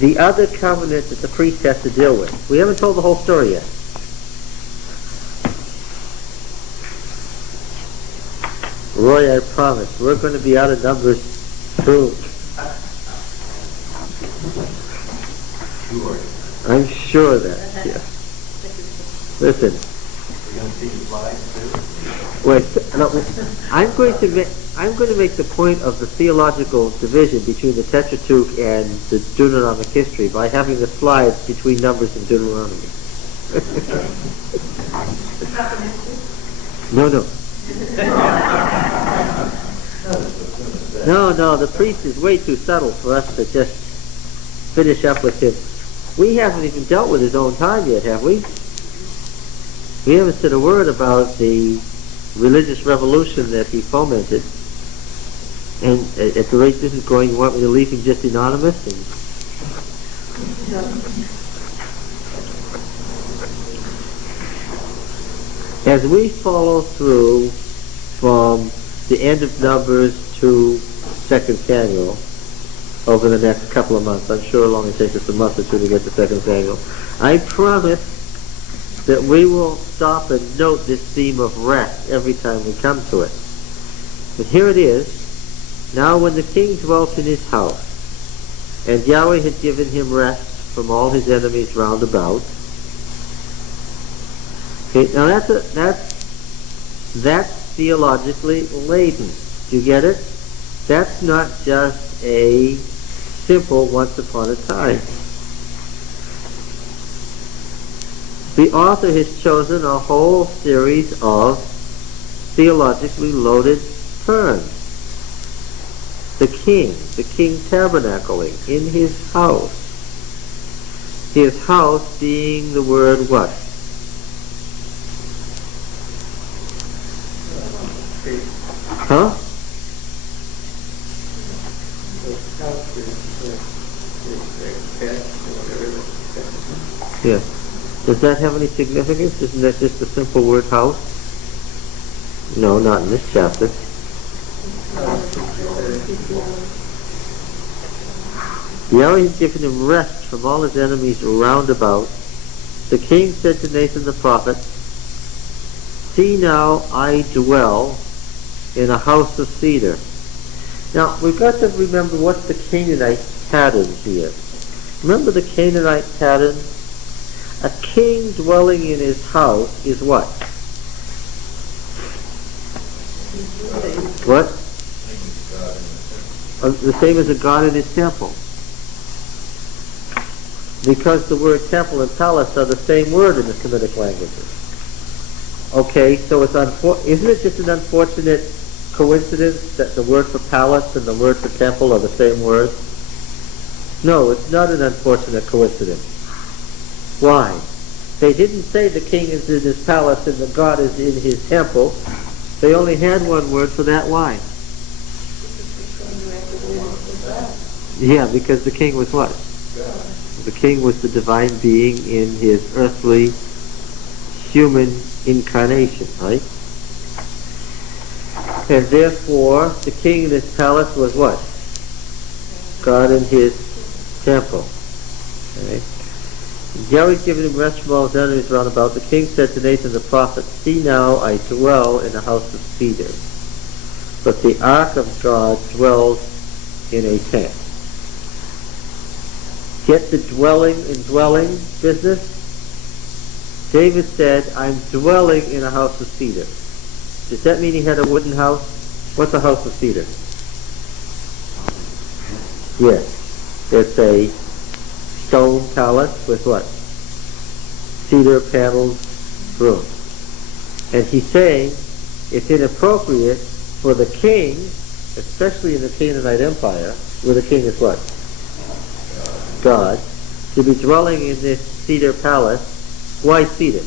the other covenant that the priest has to deal with. We haven't told the whole story yet. Roy, I promise, we're going to be out of Numbers soon. I'm sure of that. Yeah. Listen. Wait, no, I'm going to make the point of the theological division between the Pentateuch and the Deuteronomic history by having the slides between Numbers and Deuteronomy. No. No, the priest is way too subtle for us to just finish up with him. We haven't even dealt with his own time yet, have we? We haven't said a word about the religious revolution that he fomented. And at the rate this is going, you want me to leave him just anonymous? As we follow through from the end of Numbers to 2 Samuel over the next couple of months, I'm sure it'll only take us a month or two to get to 2 Samuel, I promise that we will stop and note this theme of rest every time we come to it. But here it is. Now when the king dwelt in his house, and Yahweh had given him rest from all his enemies round about. Okay, now that's theologically laden. Do you get it? That's not just a simple once upon a time. The author has chosen a whole series of theologically loaded terms. The king tabernacling in his house. His house being the word what? Huh? Yes. Does that have any significance? Isn't that just a simple word house? No, not in this chapter. Yahweh had given him rest from all his enemies round about. The king said to Nathan the prophet, "See now, I dwell in a house of cedar." Now, we've got to remember what the Canaanite pattern here. Remember the Canaanite pattern? A king dwelling in his house is what? What? The same as a god in his temple. Because the word temple and palace are the same word in the Semitic languages. Okay, so isn't it just an unfortunate coincidence that the word for palace and the word for temple are the same word? No, it's not an unfortunate coincidence. Why? They didn't say the king is in his palace and the god is in his temple. They only had one word for that. Why? Yeah, because the king was what? The king was the divine being in his earthly human incarnation, right? And therefore, the king in his palace was what? God in his temple. Okay? Yahweh's given him rest from all his enemies round about. The king said to Nathan the prophet, "See now, I dwell in a house of cedar, but the ark of God dwells in a tent." Get the dwelling and dwelling business? David said, "I'm dwelling in a house of cedar." Does that mean he had a wooden house? What's a house of cedar? Yes. It's a stone palace with what? Cedar panels, rooms. And he's saying it's inappropriate for the king, especially in the Canaanite Empire, where the king is what? God, to be dwelling in this cedar palace. Why cedar?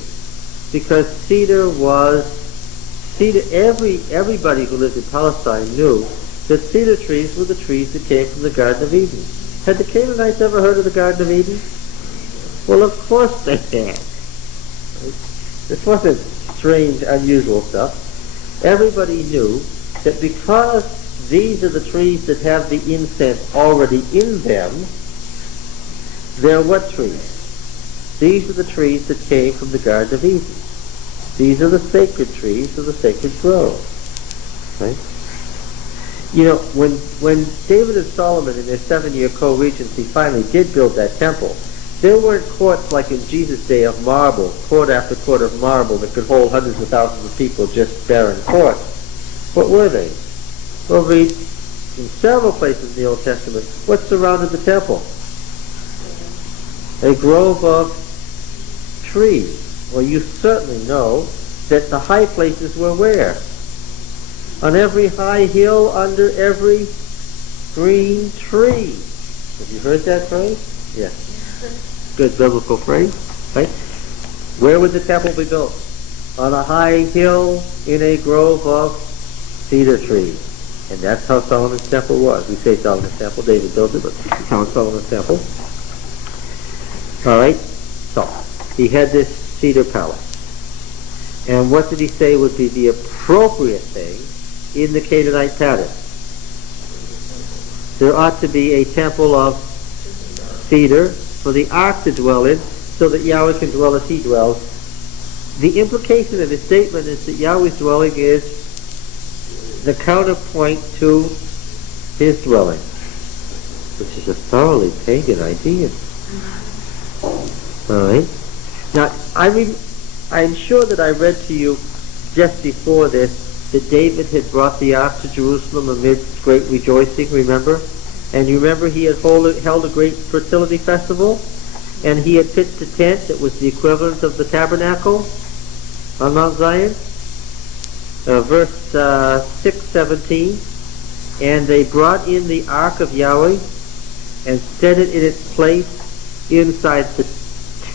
Because cedar. Everybody who lived in Palestine knew that cedar trees were the trees that came from the Garden of Eden. Had the Canaanites ever heard of the Garden of Eden? Well, of course they had. This wasn't strange, unusual stuff. Everybody knew that because these are the trees that have the incense already in them, they're what trees? These are the trees that came from the Garden of Eden. These are the sacred trees of the sacred grove. Right? You know, when David and Solomon in their 7-year co-regency finally did build that temple, there weren't courts like in Jesus' day of marble, court after court of marble that could hold hundreds of thousands of people, just barren courts. What were they? Well, read in several places in the Old Testament, what surrounded the temple? A grove of trees. Well, you certainly know that the high places were where? On every high hill, under every green tree. Have you heard that phrase? Yes. Good biblical phrase, right? Where would the temple be built? On a high hill in a grove of cedar trees. And that's how Solomon's temple was. We say Solomon's temple, David built it, but it's how Solomon's temple. All right? So, he had this cedar palace. And what did he say would be the appropriate thing in the Canaanite pattern? There ought to be a temple of cedar for the ark to dwell in, so that Yahweh can dwell as he dwells. The implication of his statement is that Yahweh's dwelling is the counterpoint to his dwelling, which is a thoroughly pagan idea. All right. Now, I'm sure that I read to you just before this that David had brought the ark to Jerusalem amidst great rejoicing, remember? And you remember he had held a great fertility festival, and he had pitched a tent that was the equivalent of the tabernacle on Mount Zion. Verse 6:17, and they brought in the ark of Yahweh and set it in its place inside the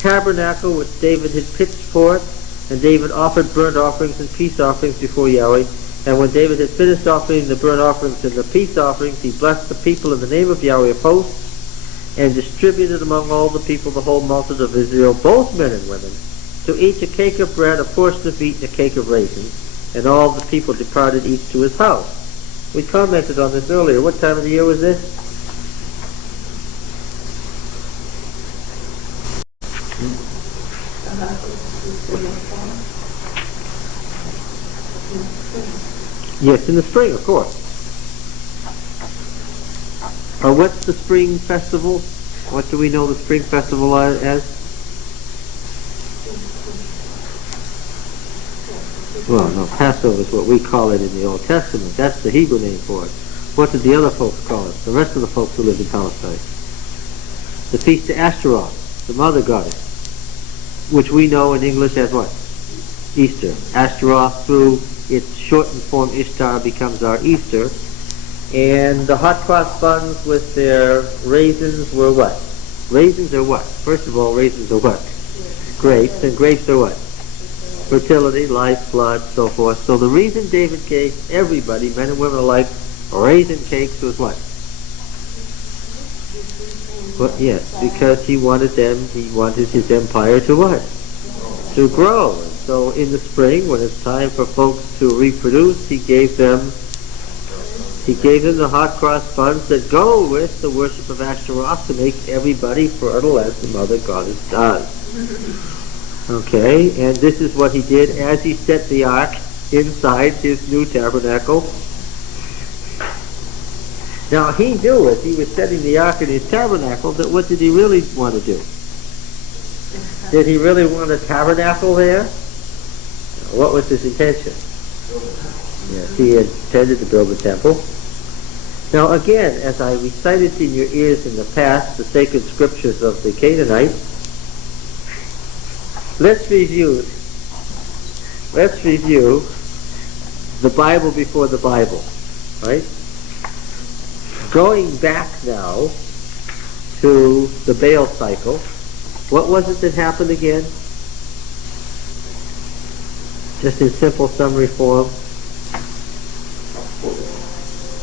tabernacle which David had pitched for it, and David offered burnt offerings and peace offerings before Yahweh. And when David had finished offering the burnt offerings and the peace offerings, he blessed the people in the name of Yahweh of hosts, and distributed among all the people, the whole multitude of Israel, both men and women, to each a cake of bread, a portion of meat, and a cake of raisins. And all the people departed each to his house. We commented on this earlier. What time of the year was this? Yes, in the spring, of course. What's the spring festival? What do we know the spring festival as? Well, no, Passover is what we call it in the Old Testament. That's the Hebrew name for it. What did the other folks call it? The rest of the folks who lived in Palestine. The Feast of Ashtaroth, the mother goddess, which we know in English as what? Easter. Ashtaroth, through its shortened form Ishtar, becomes our Easter. And the hot cross buns with their raisins were what? Raisins are what? First of all, raisins are what? Grapes. And grapes are what? Fertility, life, blood, so forth. So the reason David gave everybody, men and women alike, raisin cakes was what? Well, yes, because he wanted his empire to what? To grow. And so in the spring, when it's time for folks to reproduce, he gave them the hot cross buns that go with the worship of Ashtaroth to make everybody fertile as the mother goddess does. Okay, and this is what he did as he set the ark inside his new tabernacle. Now he knew as he was setting the ark in his tabernacle that what did he really want to do? Did he really want a tabernacle there? What was his intention? Yes, he intended to build a temple. Now again, as I recited in your ears in the past, the sacred scriptures of the Canaanites, let's review the Bible before the Bible, right? Going back now to the Baal cycle, what was it that happened again? Just in simple summary form.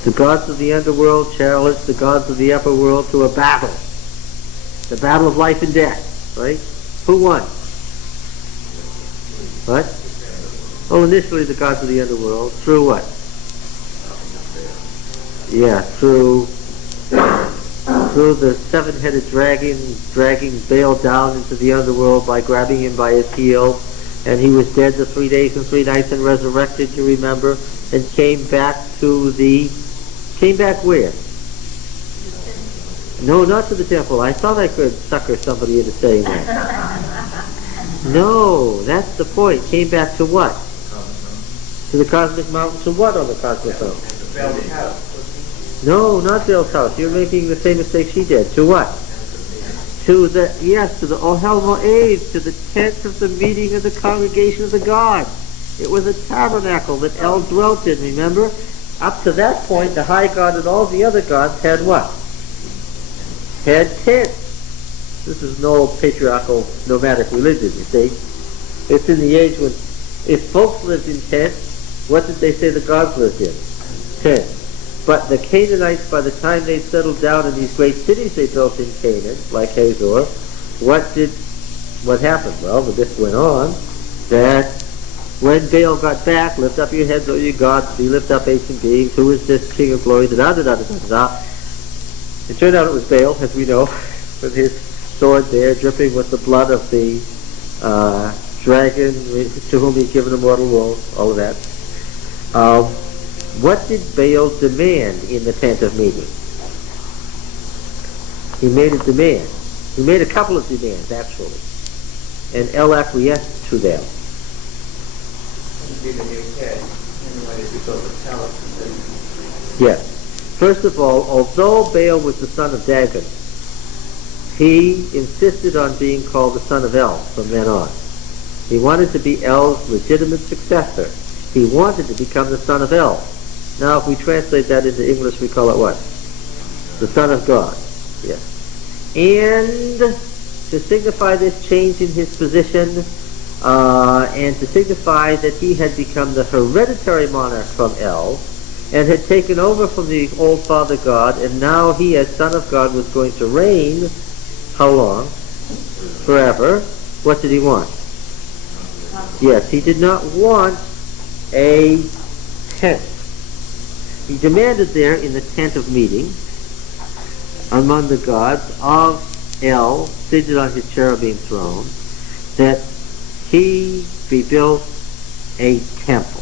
The gods of the underworld challenged the gods of the upper world to a battle. The battle of life and death, right? Who won? What? Oh, initially the gods of the underworld. Through what? Yeah, through the seven-headed dragging Baal down into the underworld by grabbing him by his heel. And he was dead the 3 days and 3 nights and resurrected, you remember, and came back where? No, not to the temple. I thought I could sucker somebody into saying that. No, that's the point. Came back to what? To the cosmic mountain. To what on the cosmic mountain? Baal's house. No, not Baal's house. You're making the same mistake she did. To what? To the Ohel Moed, to the tent of the meeting of the congregation of the gods. It was a tabernacle that El dwelt in, remember? Up to that point, the high god and all the other gods had what? Had tents. This is no patriarchal nomadic religion, you see. It's in the age when, if folks lived in tents, what did they say the gods lived in? Tents. But the Canaanites, by the time they settled down in these great cities they built in Canaan, like Hazor, what happened? Well, the list went on, that when Baal got back, lift up your heads, O you gods, be lift up ancient beings, who is this King of glory, da-da-da-da-da-da. It turned out it was Baal, as we know, with his sword there, dripping with the blood of the dragon to whom he'd given a mortal wound, all of that. What did Baal demand in the tent of meeting? He made a demand. He made a couple of demands, actually. And El acquiesced to them. Be the new head. Anyway, if you build a palace. Yes. First of all, although Baal was the son of Dagon, he insisted on being called the son of El from then on. He wanted to be El's legitimate successor. He wanted to become the son of El. Now, if we translate that into English, we call it what? The Son of God. Yes. And to signify this change in his position, and to signify that he had become the hereditary monarch from El, and had taken over from the old father God, and now he, as Son of God, was going to reign, how long? Forever. What did he want? Yes, he did not want a tent. He demanded there in the tent of meeting among the gods of El, seated on his cherubim throne, that he rebuilt a temple.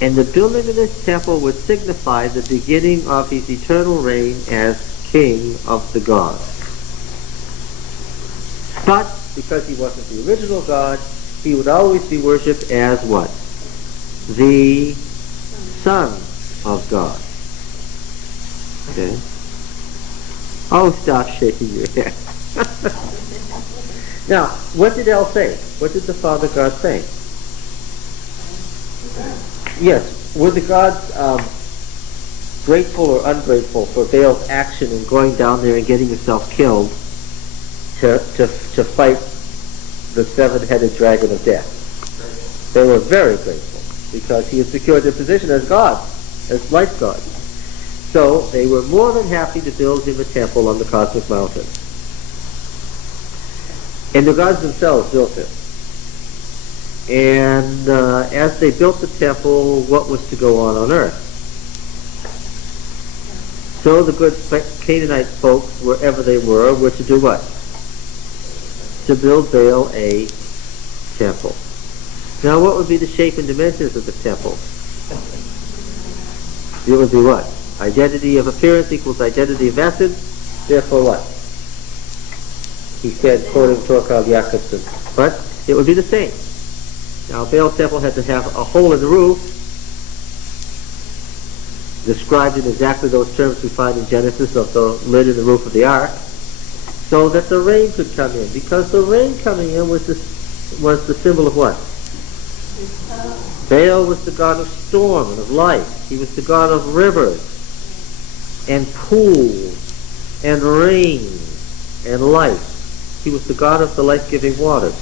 And the building of this temple would signify the beginning of his eternal reign as king of the gods. But because he wasn't the original God, he would always be worshipped as what? The Son of God. Okay? Oh, stop shaking your head. Now, what did El say? What did the Father God say? Yes, were the gods grateful or ungrateful for Baal's action in going down there and getting himself killed to fight the seven-headed dragon of death? They were very grateful because he had secured their position as God, as life God. So they were more than happy to build him a temple on the cosmic mountain. And the gods themselves built it. And as they built the temple, what was to go on earth? So the good Canaanite folks, wherever they were to do what? To build Baal a temple. Now what would be the shape and dimensions of the temple? It would be what? Identity of appearance equals identity of essence. Therefore what? He said, quoting Torkal Jakobson. But it would be the same. Now Baal's temple had to have a hole in the roof, described in exactly those terms we find in Genesis of the lid in the roof of the ark, so that the rain could come in. Because the rain coming in was the symbol of what? Baal was the god of storm and of life. He was the god of rivers and pools and rain and life. He was the god of the life-giving waters.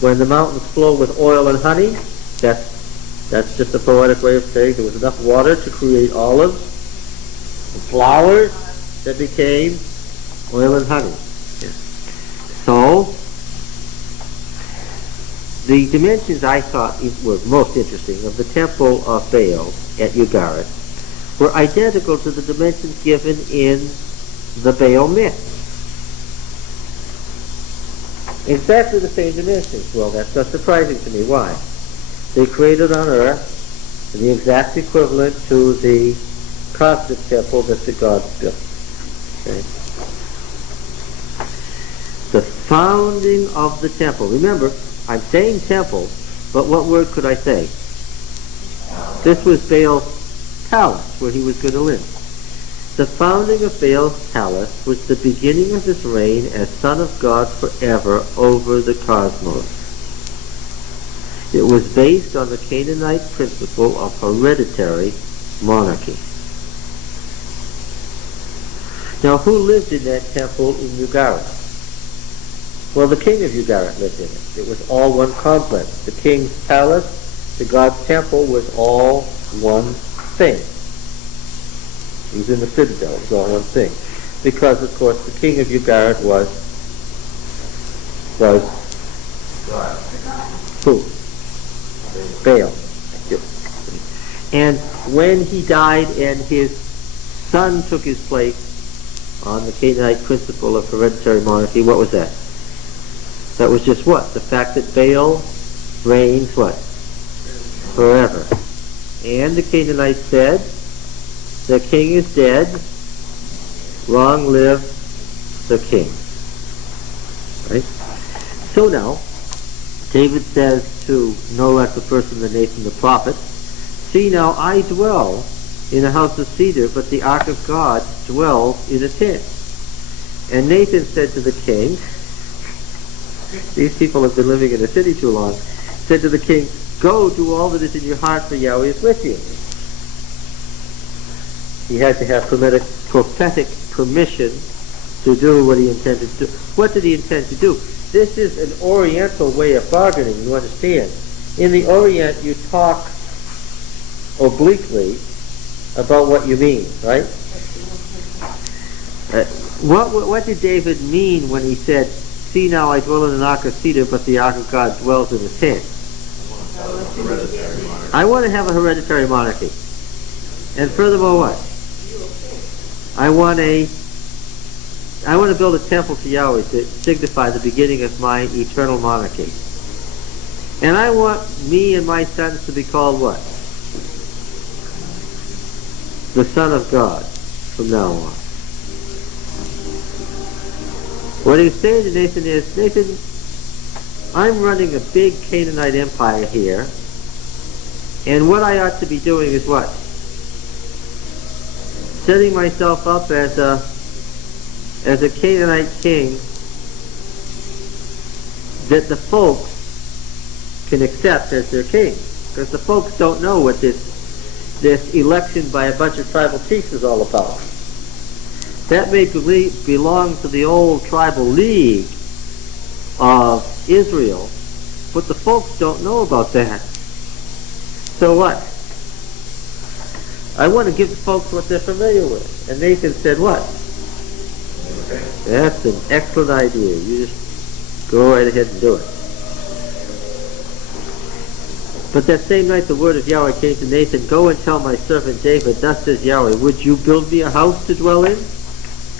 When the mountains flow with oil and honey, that's just a poetic way of saying there was enough water to create olives and flowers that became oil and honey. Yeah. So, the dimensions I thought were most interesting of the temple of Baal at Ugarit were identical to the dimensions given in the Baal myth. Exactly the same dimensions. Well, that's not surprising to me. Why? They created on earth the exact equivalent to the cosmic temple that the gods built. Okay? The founding of the temple. Remember, I'm saying temple, but what word could I say? This was Baal's palace where he was going to live. The founding of Baal's palace was the beginning of his reign as Son of God forever over the cosmos. It was based on the Canaanite principle of hereditary monarchy. Now, who lived in that temple in Ugarit? Well, the king of Ugarit lived in it. It was all one complex. The king's palace, the god's temple, was all one thing. He was in the citadel. It was all one thing. Because, of course, the king of Ugarit was who? Baal. And when he died and his son took his place on the Canaanite principle of hereditary monarchy, what was that? That was just what? The fact that Baal reigns what? Forever. And the Canaanites said, the king is dead, long live the king. Right? So now, David says to no less a person than Nathan the prophet, see now I dwell in a house of cedar, but the ark of God dwells in a tent. And Nathan said to the king, these people have been living in a city too long, said to the king, go do all that is in your heart, for Yahweh is with you. He had to have prophetic permission to do what he intended to do. What did he intend to do? This is an Oriental way of bargaining, you understand. In the Orient, you talk obliquely about what you mean, right? What did David mean when he said, see now I dwell in an ark of cedar, but the ark of God dwells in a tent? I want to have a hereditary monarchy. And furthermore what? I want a I want to build a temple to Yahweh to signify the beginning of my eternal monarchy. And I want me and my sons to be called what? The Son of God from now on. What he's saying to Nathan is, Nathan, I'm running a big Canaanite empire here, and what I ought to be doing is what? Setting myself up as a Canaanite king that the folks can accept as their king. Because the folks don't know what this election by a bunch of tribal chiefs is all about. That may belong to the old tribal league of Israel, but the folks don't know about that. So what? I want to give the folks what they're familiar with. And Nathan said what? That's an excellent idea. You just go right ahead and do it. But that same night the word of Yahweh came to Nathan, go and tell my servant David, thus says Yahweh, would you build me a house to dwell in?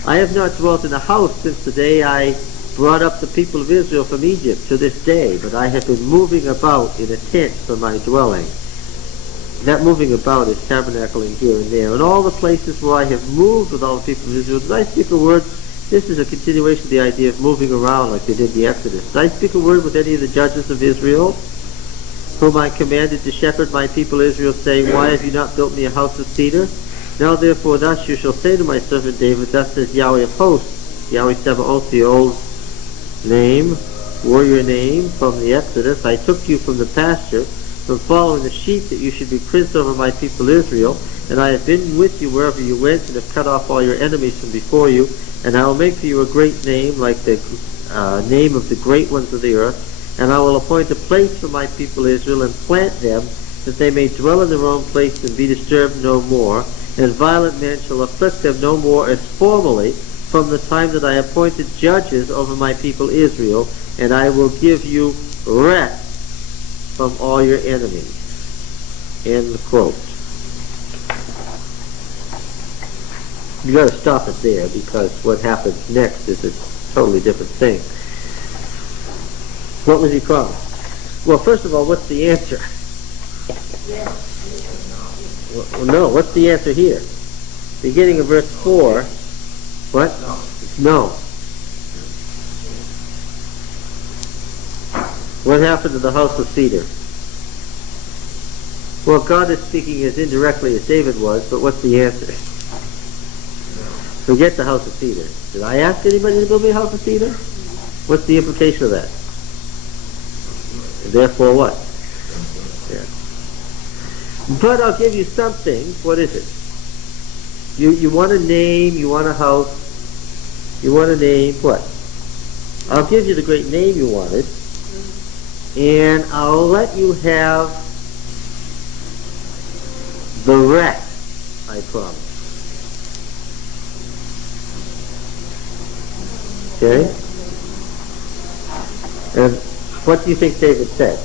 I have not dwelt in a house since the day I brought up the people of Israel from Egypt to this day, but I have been moving about in a tent for my dwelling. That moving about is tabernacling here and there. In all the places where I have moved with all the people of Israel, did I speak a word? This is a continuation of the idea of moving around like they did the Exodus. Did I speak a word with any of the judges of Israel, whom I commanded to shepherd my people Israel, saying, why have you not built me a house of cedar? Now therefore thus you shall say to my servant David, thus says Yahweh of hosts, Yahweh Sabaoth, the old name, warrior name from the Exodus. I took you from the pasture, from following the sheep, that you should be prince over my people Israel. And I have been with you wherever you went, and have cut off all your enemies from before you. And I will make for you a great name, like the name of the great ones of the earth. And I will appoint a place for my people Israel, and plant them, that they may dwell in their own place, and be disturbed no more. And violent men shall afflict them no more as formerly, from the time that I appointed judges over my people Israel. And I will give you rest from all your enemies. End quote. You got to stop it there, because what happens next is a totally different thing. What was he promised? Well, first of all, what's the answer? Well, no. What's the answer here? Beginning of verse 4. What? No. What happened to the house of cedar? Well, God is speaking as indirectly as David was, but what's the answer? Forget the house of cedar. Did I ask anybody to build me a house of cedar? What's the implication of that? And therefore what? Yeah. But I'll give you something. What is it? You want a name, you want a house, you want a name, what? I'll give you the great name you wanted, and I'll let you have the rest, I promise. Okay? And what do you think David said?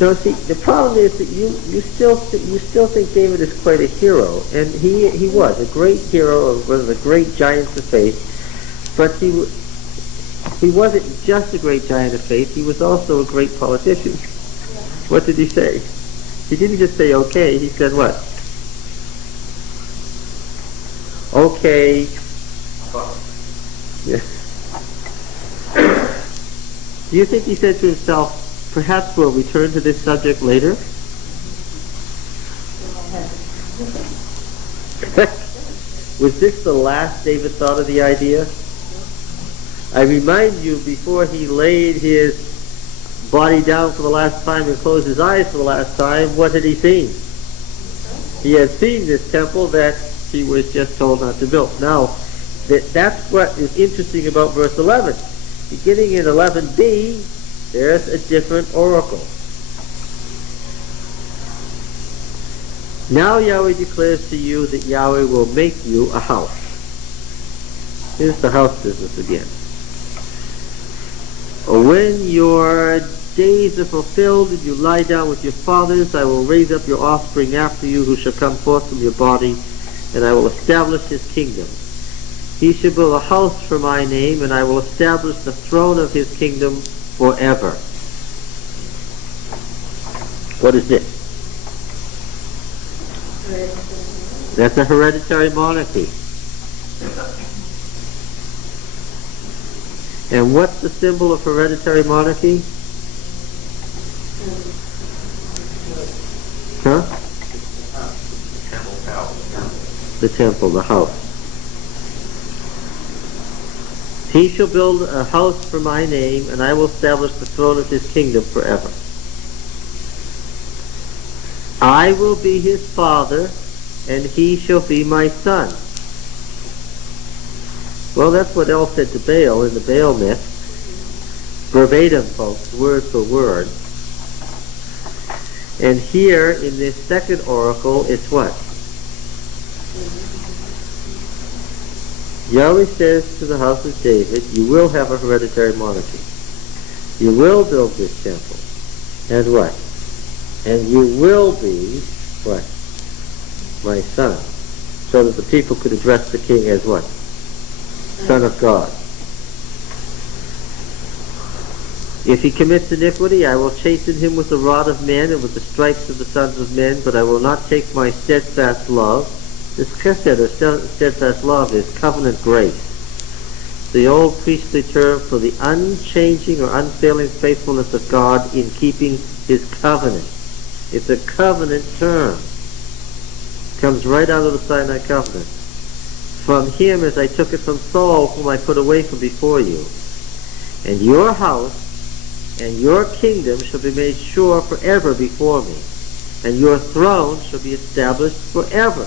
No, see, the problem is that you still think David is quite a hero, and he was a great hero, one of the great giants of faith, but he wasn't just a great giant of faith, he was also a great politician. What did he say? He didn't just say okay, he said what? Okay. Yeah. Do you think he said to himself, perhaps we'll return to this subject later? Was this the last David thought of the idea? I remind you, before he laid his body down for the last time and closed his eyes for the last time, what had he seen? He had seen this temple that he was just told not to build. Now, that's what is interesting about verse 11. Beginning in 11b, there's a different oracle. Now Yahweh declares to you that Yahweh will make you a house. Here's the house business again. When your days are fulfilled and you lie down with your fathers, I will raise up your offspring after you who shall come forth from your body, and I will establish his kingdom. He shall build a house for my name, and I will establish the throne of his kingdom forever. What is this? That's a hereditary monarchy. And what's the symbol of hereditary monarchy? Huh? The temple, the house. He shall build a house for my name, and I will establish the throne of his kingdom forever. I will be his father, and he shall be my son. Well, that's what El said to Baal in the Baal myth. Verbatim, folks, word for word. And here, in this second oracle, it's what? Yahweh says to the house of David, you will have a hereditary monarchy. You will build this temple. And what? And you will be, what? My son. So that the people could address the king as what? Son of God. If he commits iniquity, I will chasten him with the rod of men and with the stripes of the sons of men, but I will not take my steadfast love. This chesed, or steadfast love, is covenant grace. The old priestly term for the unchanging or unfailing faithfulness of God in keeping his covenant. It's a covenant term. It comes right out of the Sinai covenant. From him as I took it from Saul, whom I put away from before you. And your house and your kingdom shall be made sure forever before me, and your throne shall be established forever.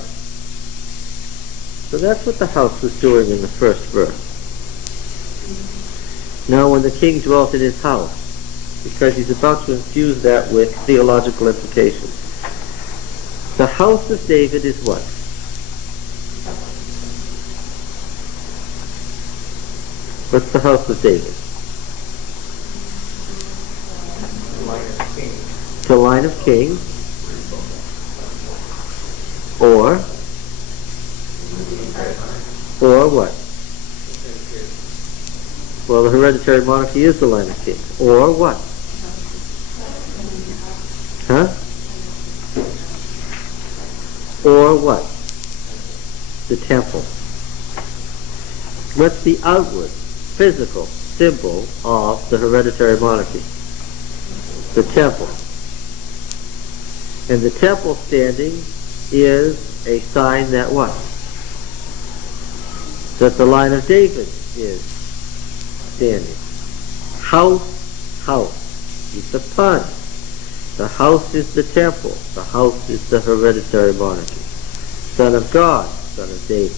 So that's what the house was doing in the first verse. Now when the king dwelt in his house, because he's about to infuse that with theological implications. The house of David is what? What's the house of David? The line of kings. Or what? Well, the hereditary monarchy is the line of kings. Or what? Huh? Or what? The temple. What's the outward, physical symbol of the hereditary monarchy? The temple. And the temple standing is a sign that what? That the line of David is standing. House. It's a pun. The house is the temple. The house is the hereditary monarchy. Son of God, son of David.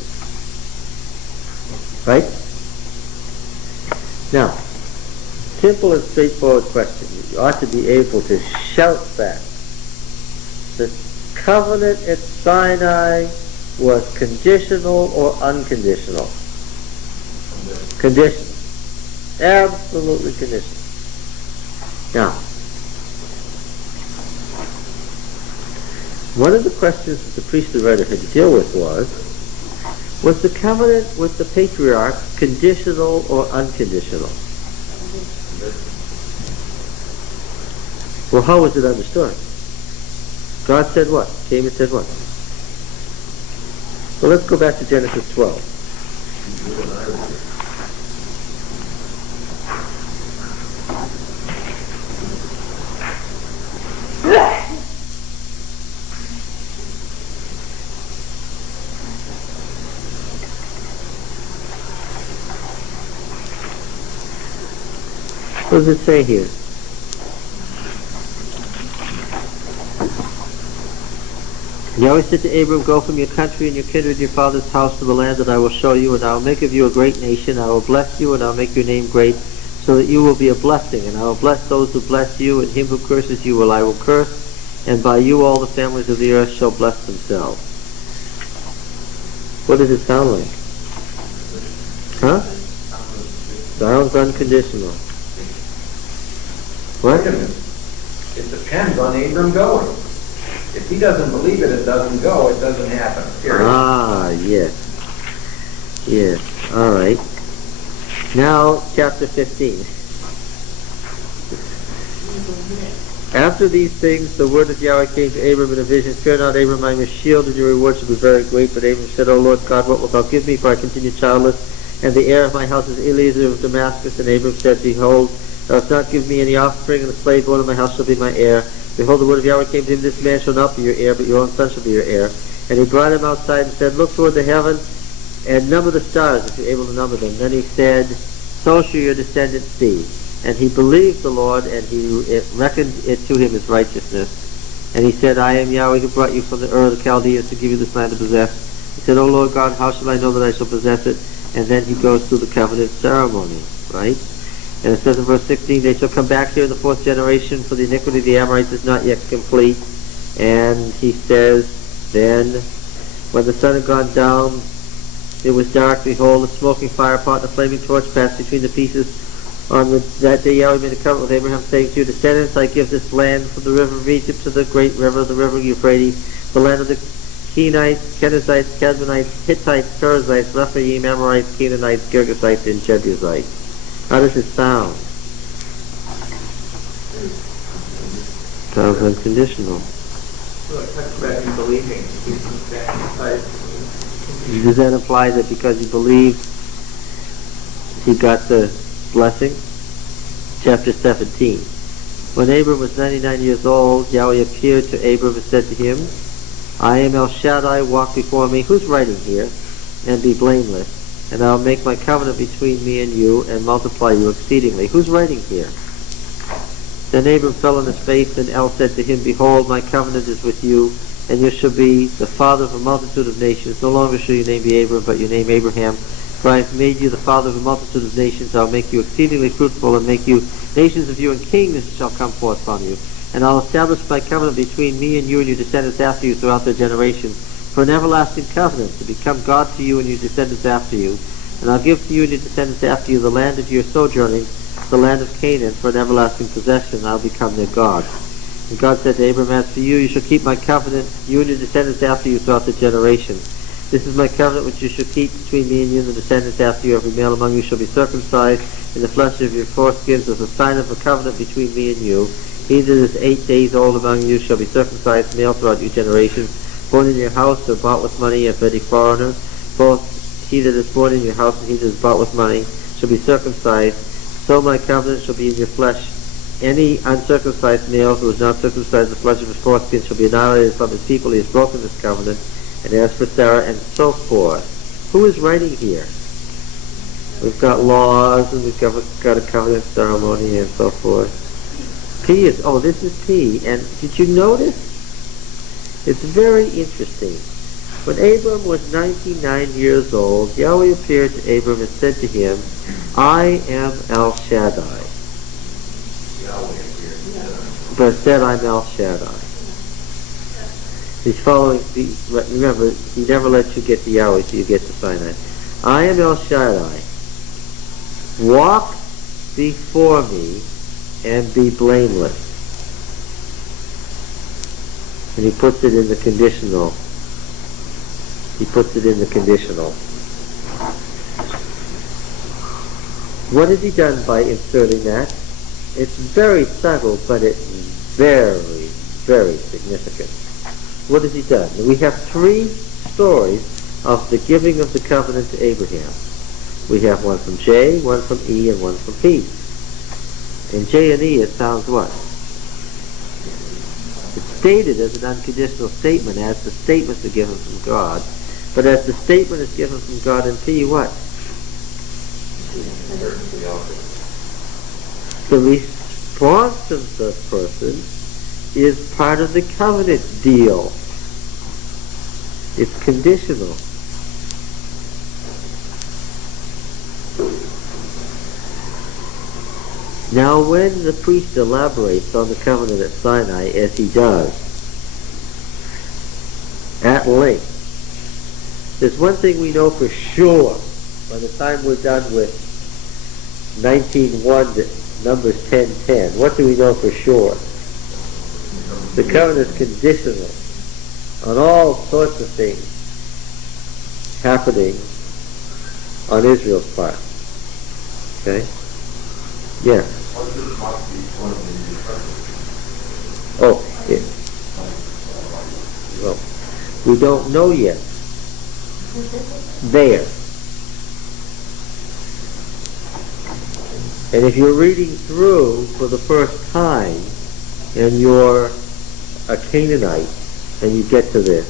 Right? Now, simple and straightforward question. You ought to be able to shout back. The covenant at Sinai was conditional or unconditional? Conditional. Absolutely conditional. Now, one of the questions that the priestly writer had to deal with was the covenant with the patriarchs conditional or unconditional? Well, how was it understood? God said what? Came and said what? Well, let's go back to Genesis 12. What does it say here? Yahweh said to Abram, go from your country and your kindred and your father's house to the land that I will show you, and I will make of you a great nation. I will bless you, and I will make your name great, so that you will be a blessing. And I will bless those who bless you, and him who curses you I will curse, and by you all the families of the earth shall bless themselves. What does it sound like? Huh? Sounds unconditional. What? Wait a minute. It depends on Abram going. If he doesn't believe it, it doesn't go, it doesn't happen. Period. Ah, yes. Yes. All right. Now, chapter 15. After these things, the word of Yahweh came to Abram in a vision. Fear not, Abram, I am your shield, and your reward shall be very great. But Abram said, O Lord God, what wilt thou give me? For I continue childless, and the heir of my house is Eliezer of Damascus. And Abram said, Behold, thou hast not given me any offspring, and the slave born of my house shall be my heir. Behold, the word of Yahweh came to him, This man shall not be your heir, but your own son shall be your heir. And he brought him outside and said, Look toward the heaven, and number the stars, if you're able to number them. Then he said, So shall your descendants be. And he believed the Lord, and it reckoned it to him as righteousness. And he said, I am Yahweh who brought you from the Ur of the Chaldeans to give you this land to possess. He said, O Lord God, how shall I know that I shall possess it? And then he goes through the covenant ceremony, right? And it says in verse 16, They shall come back here in the fourth generation, for the iniquity of the Amorites is not yet complete. And he says, Then, when the sun had gone down, it was dark, behold, a smoking fire pot and a flaming torch passed between the pieces. On that day Yahweh made a covenant with Abraham, saying, To your descendants I give this land from the river of Egypt to the great river, the river Euphrates, the land of the Kenites, Kenizzites, Kadmonites, Hittites, Perizzites, Rephaim, Amorites, Canaanites, Girgashites, and Jebusites. How does it sound? Sounds unconditional. So it talks about him believing. Does that imply that because he believed, he got the blessing? Chapter 17. When Abram was 99 years old, Yahweh appeared to Abram and said to him, I am El Shaddai, walk before me. Who's writing here? And be blameless. And I'll make my covenant between me and you, and multiply you exceedingly. Who's writing here? Then Abram fell on his face, and El said to him, Behold, my covenant is with you, and you shall be the father of a multitude of nations. No longer shall your name be Abram, but your name Abraham. For I have made you the father of a multitude of nations. I will make you exceedingly fruitful, and make you nations of you, and kings shall come forth from you. And I'll establish my covenant between me and you and your descendants after you throughout their generations, for an everlasting covenant, to become God to you and your descendants after you. And I'll give to you and your descendants after you the land of your sojourning, the land of Canaan, for an everlasting possession. I'll become their God. And God said to Abram, As for you, you shall keep my covenant, you and your descendants after you throughout the generations. This is my covenant which you shall keep between me and you and the descendants after you. Every male among you shall be circumcised in the flesh of your foreskins as a sign of a covenant between me and you. He that is 8 days old among you shall be circumcised, male throughout your generations, born in your house or bought with money of any foreigner. Both he that is born in your house and he that is bought with money shall be circumcised. So my covenant shall be in your flesh. Any uncircumcised male who is not circumcised in the flesh of his foreskin shall be annihilated from his people. He has broken this covenant. And as for Sarah, and so forth. Who is writing here? We've got laws, and we've got a covenant ceremony, and so forth. P is, this is P. And did you notice? It's very interesting. When Abram was 99 years old, Yahweh appeared to Abram and said to him, I am El Shaddai. Yahweh appeared. But said, I'm El Shaddai. He's following, remember, he never lets you get to Yahweh so you get to Sinai. I am El Shaddai. Walk before me and be blameless. And he puts it in the conditional. What has he done by inserting that? It's very subtle, but it's very, very significant. What has he done? We have 3 stories of the giving of the covenant to Abraham. We have one from J, one from E, and one from P. In J and E it sounds what? It's stated as an unconditional statement, as the statements are given from God. But as the statement is given from God in P, what? The response of the person is part of the covenant deal. It's conditional. Now when the priest elaborates on the covenant at Sinai, as he does, at length, there's one thing we know for sure by the time we're done with 19:1 Numbers 10:10. What do we know for sure? The covenant is conditional on all sorts of things happening on Israel's part. Okay? Yes. What does not be one of the Oh, yeah. Well, we don't know yet. There. And if you're reading through for the first time and you're a Canaanite and you get to this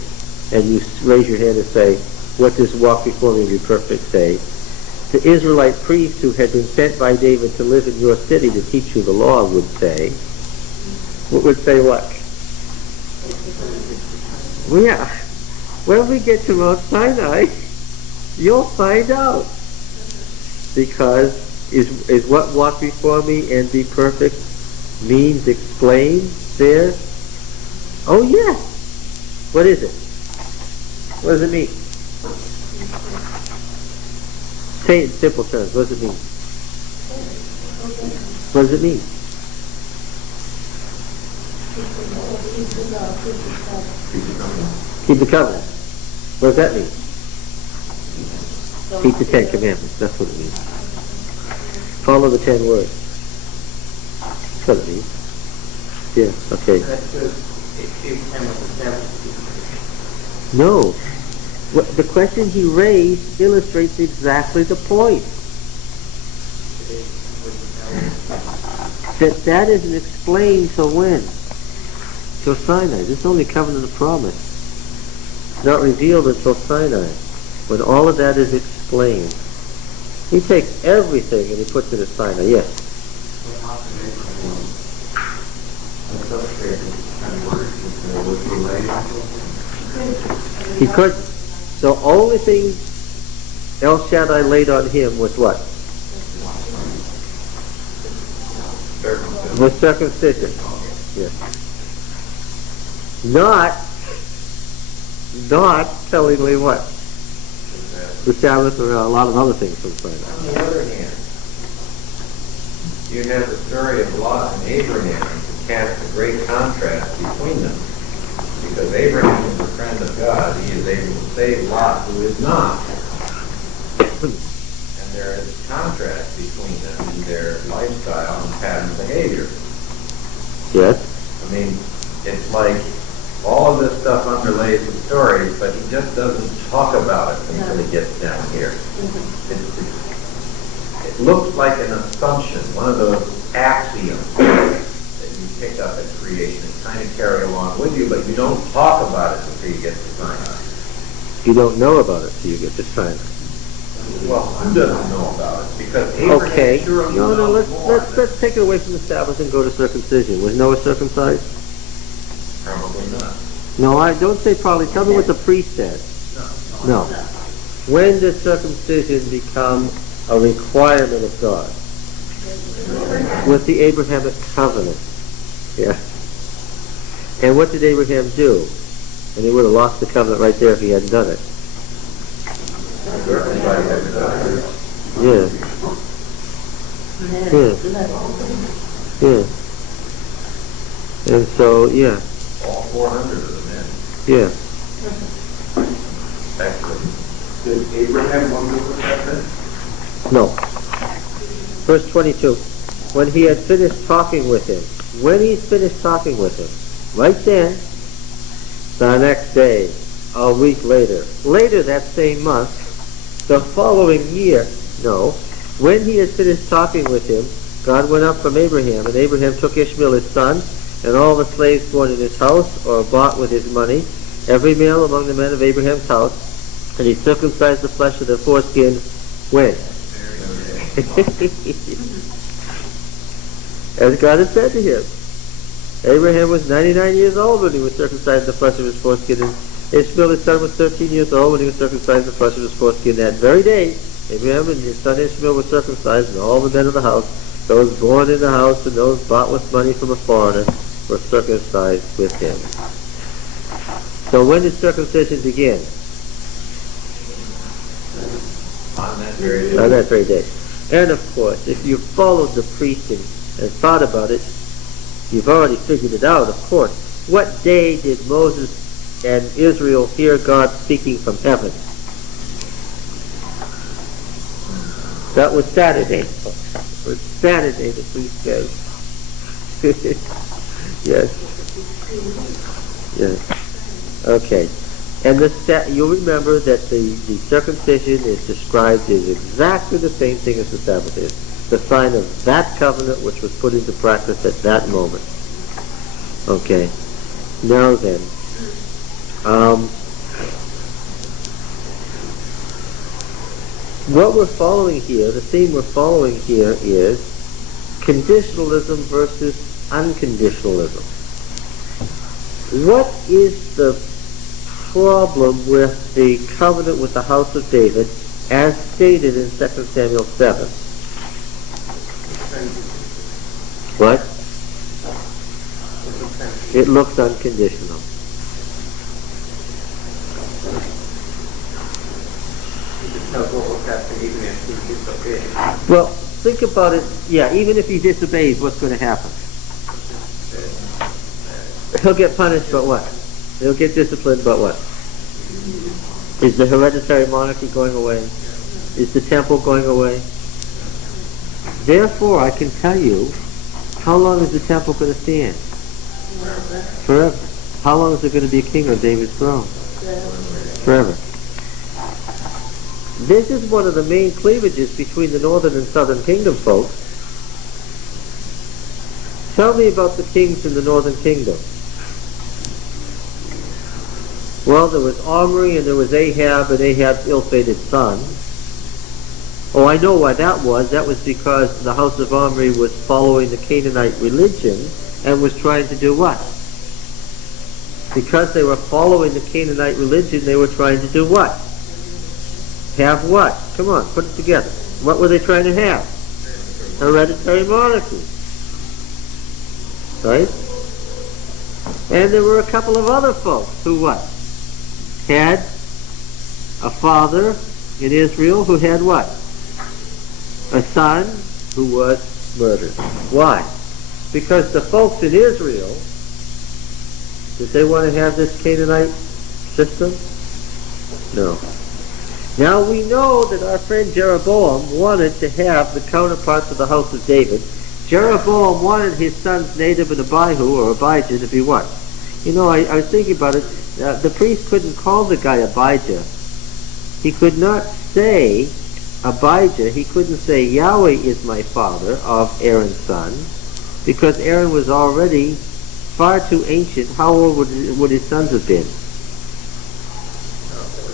and you raise your hand and say, what does walk before me and be perfect say? The Israelite priest who had been sent by David to live in your city to teach you the law would say what? Well, yeah. When we get to Mount Sinai, you'll find out. Because is what walk before me and be perfect means explained there? Oh, yes. What is it? What does it mean? Say it in simple terms. What does it mean? What does it mean? Keep the covenant. What does that mean? Keep the 10 Commandments. That's what it means. Follow the 10 words. That's what it means. Yeah, okay. No. The question he raised illustrates exactly the point. That isn't explained till when? Till Sinai. This is only covenant of promise. It's not revealed until Sinai, when all of that is explained. He takes everything and he puts it at Sinai. Yes? He could. The only thing El Shaddai laid on him was what? Was circumcision. Yes. Not tellingly what? The Sabbath or a lot of other things from Sinai. On the other hand, you have the story of Lot and Abraham to cast a great contrast between them. Because Abraham is a friend of God, he is able to save Lot, who is not. And there is a contrast between them in their lifestyle and pattern of behavior. Yes. I mean, it's like all of this stuff underlays the story, but he just doesn't talk about it until he gets down here. It looks like an assumption, one of those axioms that you pick up at creation and kind of carry along with you, but you don't talk about it until you get to Sinai. You don't know about it till you get to Sinai. Well, who doesn't know about it? Because Abraham Okay. surely No, knows more. let's take it away from the Sabbath and go to circumcision. Was Noah circumcised? Probably not. No, I don't say probably. Tell me what the priest said. No. When does circumcision become a requirement of God? With the Abrahamic covenant. Yeah. And what did Abraham do? And he would have lost the covenant right there if he hadn't done it. Yeah. Yeah. Yeah. And so, yeah. All 400 of them in. Yeah. Actually. Did Abraham want to put that in? No. Verse 22. When he had finished talking with him. When he's finished talking with him. Right then. The next day. A week later. Later that same month. The following year. No. When he had finished talking with him, God went up from Abraham, and Abraham took Ishmael his son, and all the slaves born in his house, or bought with his money, every male among the men of Abraham's house, and he circumcised the flesh of their foreskin. When? As God had said to him. Abraham was 99 years old when he was circumcised the flesh of his foreskin, and Ishmael his son was 13 years old when he was circumcised the flesh of his foreskin. That very day, Abraham and his son Ishmael were circumcised, and all the men of the house, those born in the house and those bought with money from a foreigner, were circumcised with him. So when did circumcision begin? On that very day. On that very day. And of course, if you followed the priest and thought about it, you've already figured it out, of course. What day did Moses and Israel hear God speaking from heaven? That was Saturday. It was Saturday, the priest says. Yes. Yes. Okay. And you'll remember that the circumcision is described as exactly the same thing as the Sabbath is. The sign of that covenant which was put into practice at that moment. Okay. Now then, what we're following here, the theme we're following here is conditionalism versus unconditionalism. What is the problem with the covenant with the house of David as stated in 2 Samuel 7? What? It looks unconditional. Well, think about it. Yeah, even if he disobeys, what's going to happen? He'll get punished, but what? He'll get disciplined, but what? Is the hereditary monarchy going away? Is the temple going away? Therefore, I can tell you, how long is the temple going to stand? Forever. How long is there going to be a king on David's throne? Forever. This is one of the main cleavages between the northern and southern kingdom, folks. Tell me about the kings in the northern kingdom. Well, there was Omri and there was Ahab and Ahab's ill-fated son. Oh, I know why that was. That was because the house of Omri was following the Canaanite religion and was trying to do what? Because they were following the Canaanite religion, they were trying to do what? Have what? Come on, put it together. What were they trying to have? Hereditary monarchy. Right? And there were a couple of other folks who what? Had a father in Israel who had what? A son who was murdered. Why? Because the folks in Israel, did they want to have this Canaanite system? No. Now we know that our friend Jeroboam wanted to have the counterparts of the house of David. Jeroboam wanted his sons Nadab and Abihu, or Abijah, to be what? You know, I was thinking about it. The priest couldn't call the guy Abijah. He could not say Abijah. He couldn't say Yahweh is my father of Aaron's son, because Aaron was already far too ancient. How old would his sons have been?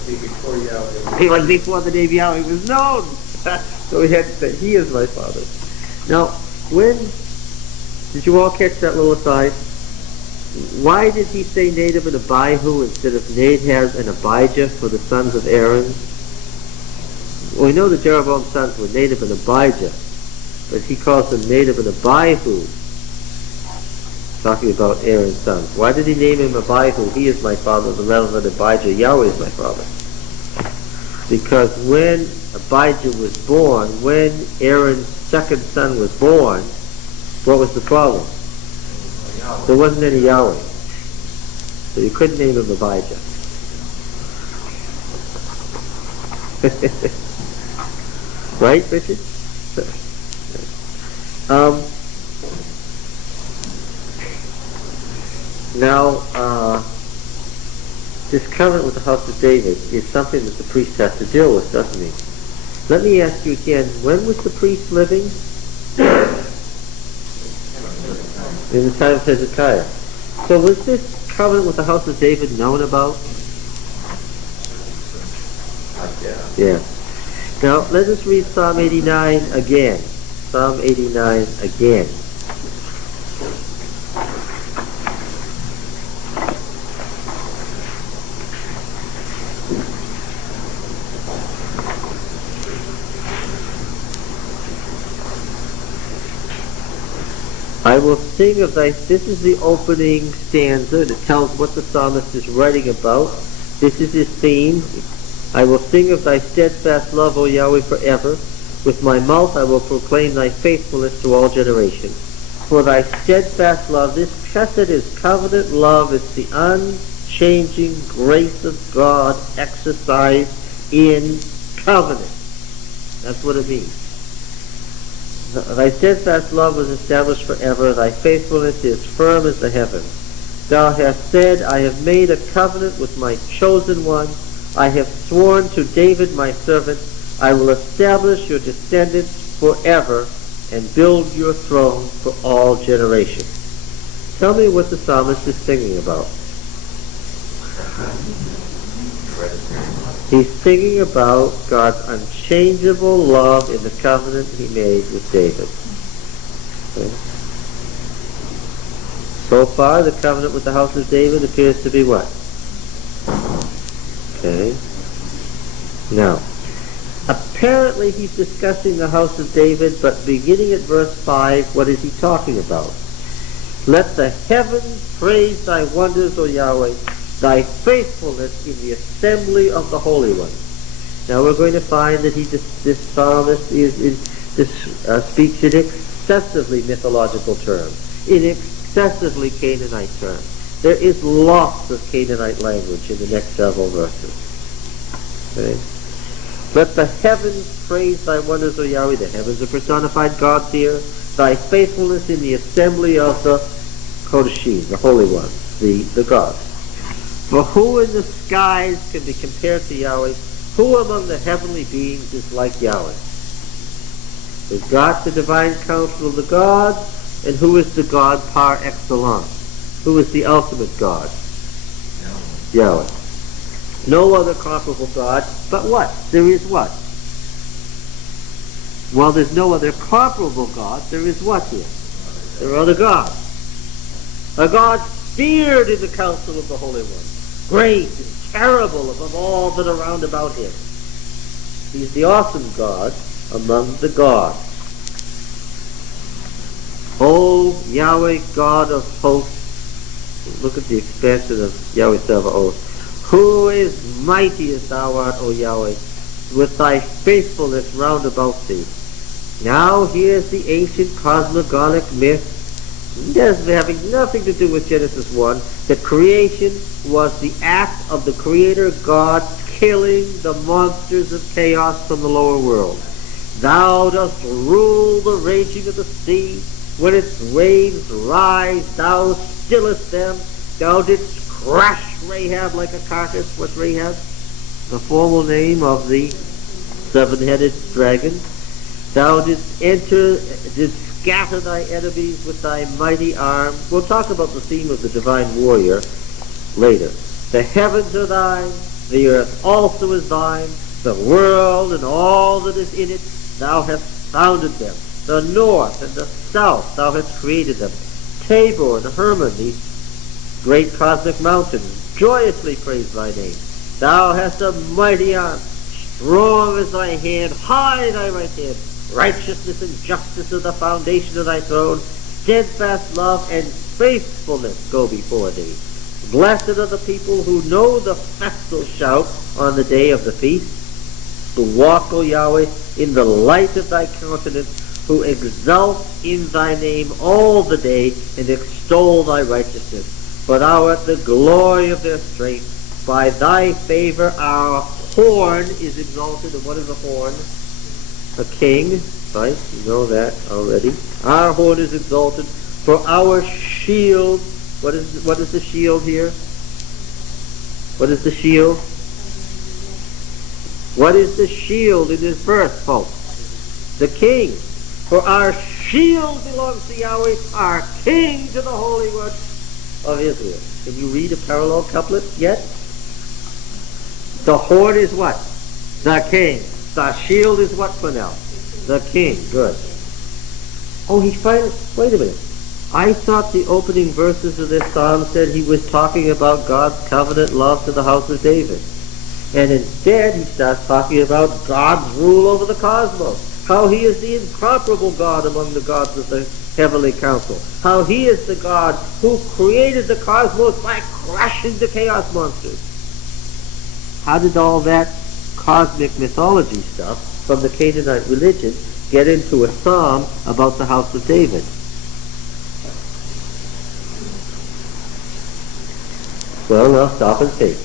Before Yahweh. He was before the name Yahweh was known. So he had to say, he is my father. Now, did you all catch that little aside? Why did he say Nadab and Abihu instead of Nadab and Abijah for the sons of Aaron? Well, we know that Jeroboam's sons were Nadab and Abijah, but he calls them Nadab and Abihu, talking about Aaron's sons. Why did he name him Abihu? He is my father, rather than Abijah. Yahweh is my father. Because when Abijah was born, when Aaron's second son was born, what was the problem? There wasn't any Yahweh. So you couldn't name him Abijah. Right, Richard? Now, this covenant with the house of David is something that the priest has to deal with, doesn't he? Let me ask you again, when was the priest living? In the time of Hezekiah. So was this covenant with the house of David known about? Yeah. Now, let us read Psalm 89 again. Psalm 89 again. I will sing of thy... This is the opening stanza that tells what the psalmist is writing about. This is his theme. I will sing of thy steadfast love, O Yahweh, forever. With my mouth I will proclaim thy faithfulness to all generations. For thy steadfast love, this chesed is covenant love. It's the unchanging grace of God exercised in covenant. That's what it means. Thy steadfast love was established forever. Thy faithfulness is firm as the heavens. Thou hast said, I have made a covenant with my chosen one. I have sworn to David my servant, I will establish your descendants forever and build your throne for all generations. Tell me what the psalmist is singing about. He's singing about God's unchangeable love in the covenant he made with David. Okay. So far, the covenant with the house of David appears to be what? Okay. Now, apparently he's discussing the house of David, but beginning at verse 5, what is he talking about? Let the heavens praise thy wonders, O Yahweh, thy faithfulness in the assembly of the holy ones. Now we're going to find that this psalmist speaks in excessively mythological terms, in excessively Canaanite terms. There is lots of Canaanite language in the next several verses. Okay? Let the heavens praise thy wonders, O Yahweh. The heavens are personified gods here. Thy faithfulness in the assembly of the Kodashim, the holy ones, the gods. For who in the skies can be compared to Yahweh? Who among the heavenly beings is like Yahweh? Is God the divine counsel of the gods? And who is the God par excellence? Who is the ultimate God? Yahweh. No other comparable God, but what? There is what? Well, there's no other comparable God. There is what here? There are other gods. A God feared in the counsel of the Holy One. Great and terrible above all that are round about him. He's the awesome God among the gods. O Yahweh, God of hosts. Look at the expansion of Yahweh Sabaoth. Who is mighty as thou art, O Yahweh, with thy faithfulness round about thee. Now here's the ancient cosmogonic myth, having nothing to do with Genesis 1, that creation was the act of the Creator God killing the monsters of chaos from the lower world. Thou dost rule the raging of the sea. When its waves rise, thou stillest them. Thou didst crush Rahab like a carcass. What's Rahab? The formal name of the seven-headed dragon. Thou didst scatter thy enemies with thy mighty arm. We'll talk about the theme of the divine warrior later. The heavens are thine, the earth also is thine, the world and all that is in it, thou hast founded them. The north and the south, thou hast created them. Tabor and Hermon, these great cosmic mountains, joyously praise thy name. Thou hast a mighty arm, strong is thy hand, high thy right hand. Righteousness and justice are the foundation of thy throne. Steadfast love and faithfulness go before thee. Blessed are the people who know the festal shout on the day of the feast, who walk, O Yahweh, in the light of thy countenance, who exult in thy name all the day and extol thy righteousness. For thou art the glory of their strength. By thy favor our horn is exalted. And what is a horn? A king, right? You know that already. Our horn is exalted. For our shield, what is the shield here? What is the shield? What is the shield in this verse, folks? The king. For our shield belongs to Yahweh, our king to the Holy One of Israel. Can you read a parallel couplet yet? The horn is what? The king. The shield is what for now? The king. Good. Oh, he finally... Wait a minute. I thought the opening verses of this psalm said he was talking about God's covenant love to the house of David. And instead, he starts talking about God's rule over the cosmos. How he is the incomparable God among the gods of the heavenly council. How he is the God who created the cosmos by crushing the chaos monsters. How did all that cosmic mythology stuff from the Canaanite religion get into a psalm about the house of David? Well, I'll stop and think.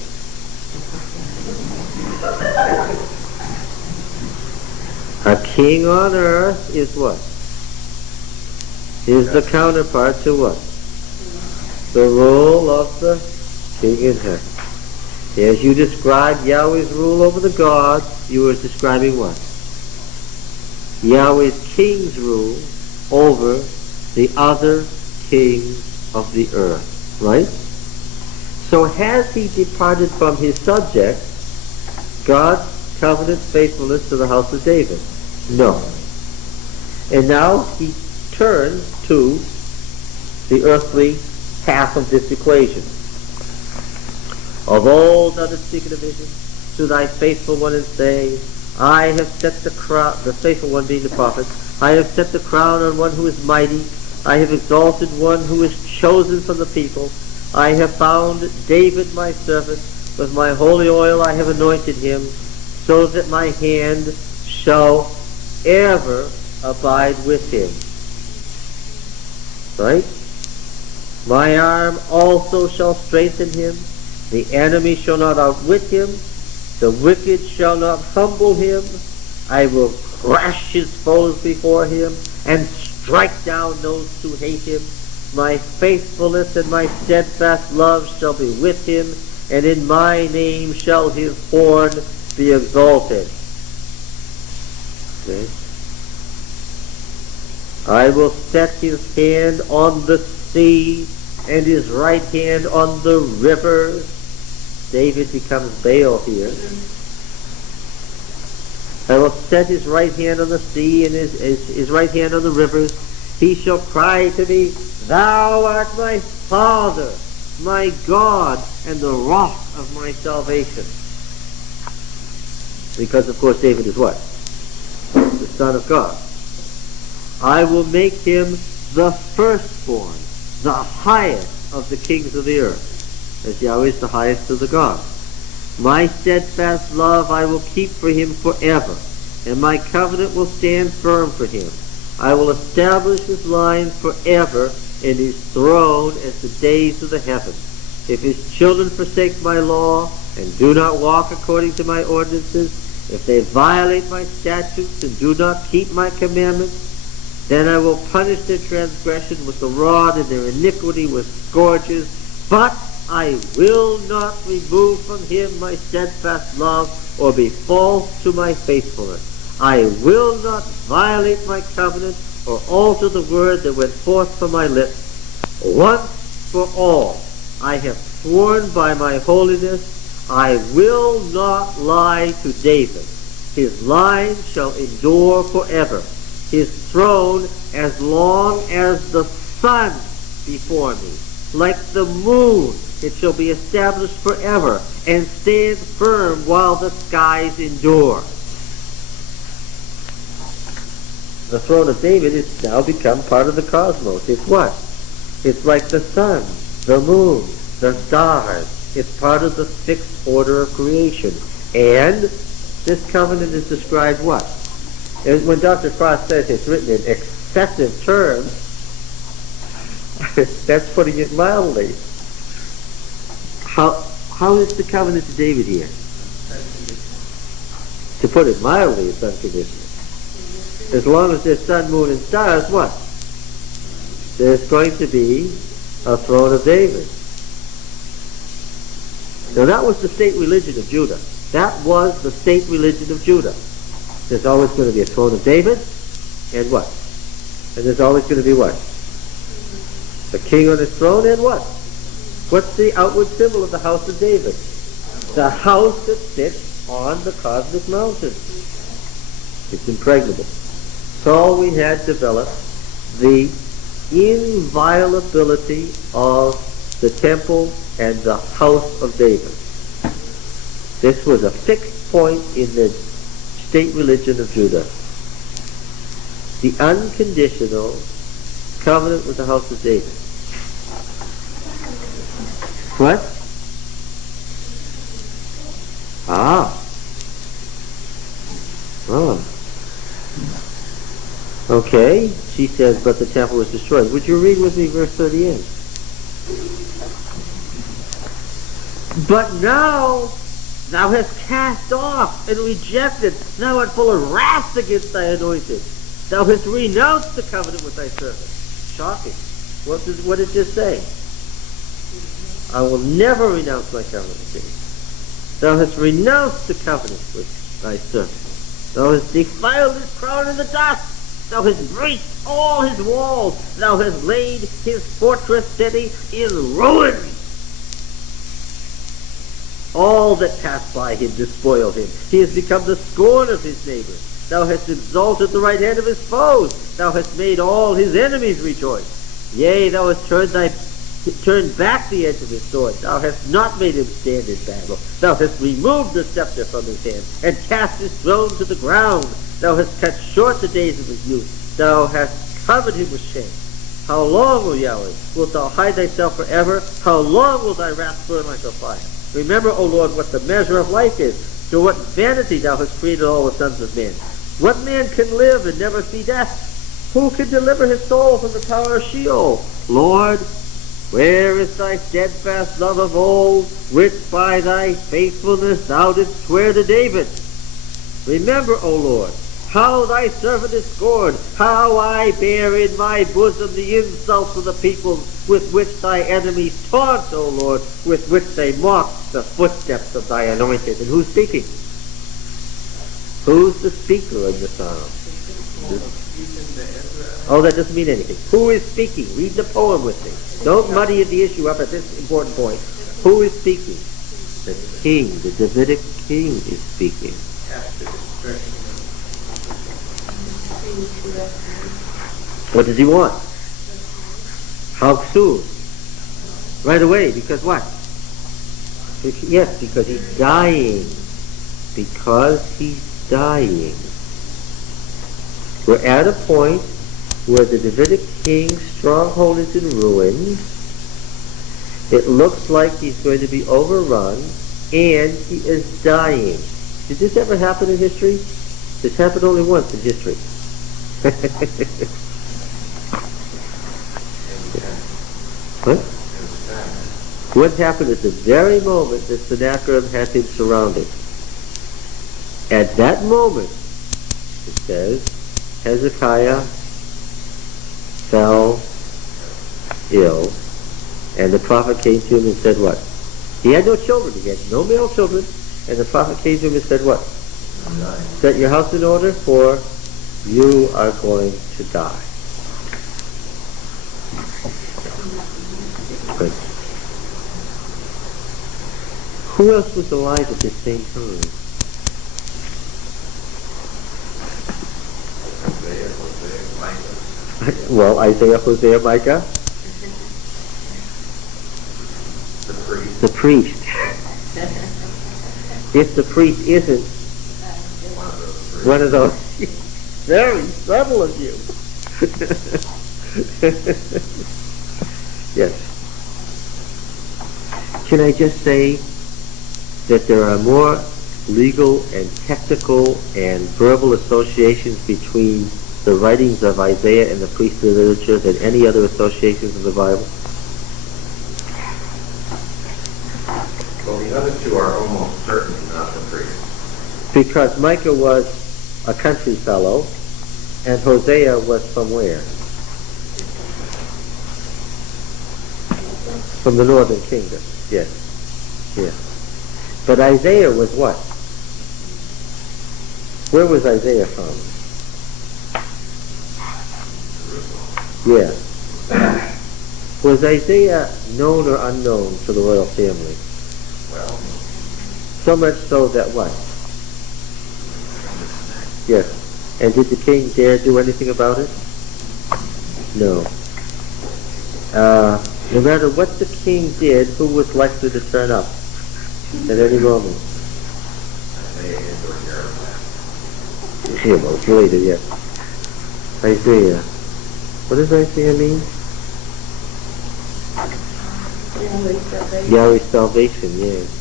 A king on earth is what? Is the counterpart to what? The role of the king in heaven. As you described Yahweh's rule over the gods, you were describing what? Yahweh's king's rule over the other kings of the earth. Right? So has he departed from his subject, God's covenant faithfulness to the house of David? No. And now he turns to the earthly half of this equation. Of old thou didst speak in a vision to thy faithful one and say, I have set the crown, the faithful one being the prophet, I have set the crown on one who is mighty, I have exalted one who is chosen from the people, I have found David my servant, with my holy oil I have anointed him, so that my hand shall ever abide with him. Right? My arm also shall strengthen him, the enemy shall not outwit him, the wicked shall not humble him, I will crush his foes before him, and strike down those who hate him. My faithfulness and my steadfast love shall be with him, and in my name shall his horn be exalted. Okay. I will set his hand on the sea, and his right hand on the rivers. David becomes Baal here. I will set his right hand on the sea and his right hand on the rivers. He shall cry to me, Thou art my Father, my God, and the rock of my salvation. Because, of course, David is what? The Son of God. I will make him the firstborn, the highest of the kings of the earth, as Yahweh is the highest of the gods. My steadfast love I will keep for him forever, and my covenant will stand firm for him. I will establish his line forever, and his throne as the days of the heavens. If his children forsake my law, and do not walk according to my ordinances, if they violate my statutes and do not keep my commandments, then I will punish their transgression with the rod and their iniquity with scourges. But I will not remove from him my steadfast love or be false to my faithfulness. I will not violate my covenant or alter the word that went forth from my lips. Once for all, I have sworn by my holiness, I will not lie to David. His line shall endure forever. His throne as long as the sun before me. Like the moon, it shall be established forever and stand firm while the skies endure. The throne of David has now become part of the cosmos. It's what? It's like the sun, the moon, the stars. It's part of the fixed order of creation. And this covenant is described what? And when Dr. Frost says it's written in excessive terms, that's putting it mildly. How is the covenant to David here? To put it mildly, it's unconditional. As long as there's sun, moon, and stars, what? There's going to be a throne of David. Now that was the state religion of Judah. That was the state religion of Judah. There's always going to be a throne of David, and what? And there's always going to be what? A king on his throne, and what? What's the outward symbol of the house of David? The house that sits on the cosmic mountain. It's impregnable. So we had developed the inviolability of the temple and the house of David. This was a fixed point in the state religion of Judah. The unconditional covenant with the house of David. What? Ah. Oh. Okay, she says, but the temple was destroyed. Would you read with me verse 38? But now thou hast cast off and rejected, thou art full of wrath against thy anointed. Thou hast renounced the covenant with thy servant. Shocking. What did this say? I will never renounce my covenant with thee. Thou hast renounced the covenant with thy servant. Thou hast defiled his crown in the dust. Thou hast breached all his walls. Thou hast laid his fortress city in ruins. All that pass by him despoil him. He has become the scorn of his neighbors. Thou hast exalted the right hand of his foes. Thou hast made all his enemies rejoice. Yea, thou hast turned back the edge of his sword. Thou hast not made him stand in battle. Thou hast removed the scepter from his hand, and cast his throne to the ground. Thou hast cut short the days of his youth. Thou hast covered him with shame. How long, O Yahweh, wilt thou hide thyself forever? How long will thy wrath burn like a fire? Remember, O Lord, what the measure of life is. To what vanity thou hast created all the sons of men. What man can live and never see death? Who can deliver his soul from the power of Sheol? Lord, where is thy steadfast love of old, which by thy faithfulness thou didst swear to David? Remember, O Lord, how thy servant is scorned, how I bear in my bosom the insults of the people with which thy enemies taunt, O Lord, with which they mock the footsteps of thy anointed. And who's speaking? Who's the speaker in the psalm? Oh, that doesn't mean anything. Who is speaking? Read the poem with me. Don't muddy the issue up at this important point. Who is speaking? The king, the Davidic king is speaking. What does he want? How soon? Right away, because what? Yes, because he's dying. Because he's dying. We're at a point where the Davidic king's stronghold is in ruins. It looks like he's going to be overrun, and he is dying. Did this ever happen in history? This happened only once in history. What? What happened at the very moment that Sennacherib had him surrounded? At that moment, it says, Hezekiah fell ill, and the prophet came to him and said what? He had no children, he had no male children, and the prophet came to him and said what? Set your house in order, for you are going to die. Good. Who else was alive at the same time? Well, Isaiah, Hosea, Micah. The priest. If the priest isn't one of those, very subtle of you. Yes. Can I just say that there are more legal and technical and verbal associations between the writings of Isaiah and the priestly literature than any other associations in the Bible? Well, the other two are almost certainly not the priest. Because Micah was a country fellow, and Hosea was from where? From the northern kingdom. Yes. Yes. But Isaiah was what? Where was Isaiah from? Yeah. Was Isaiah known or unknown to the royal family? Well, So much so that what? Yes. And did the king dare do anything about it? No. No matter what the king did, who was likely to turn up at any moment? Isaiah or Jeremiah. Yeah, well, it's related, yes. Isaiah. What does Isaiah mean? Yahweh's salvation, yes.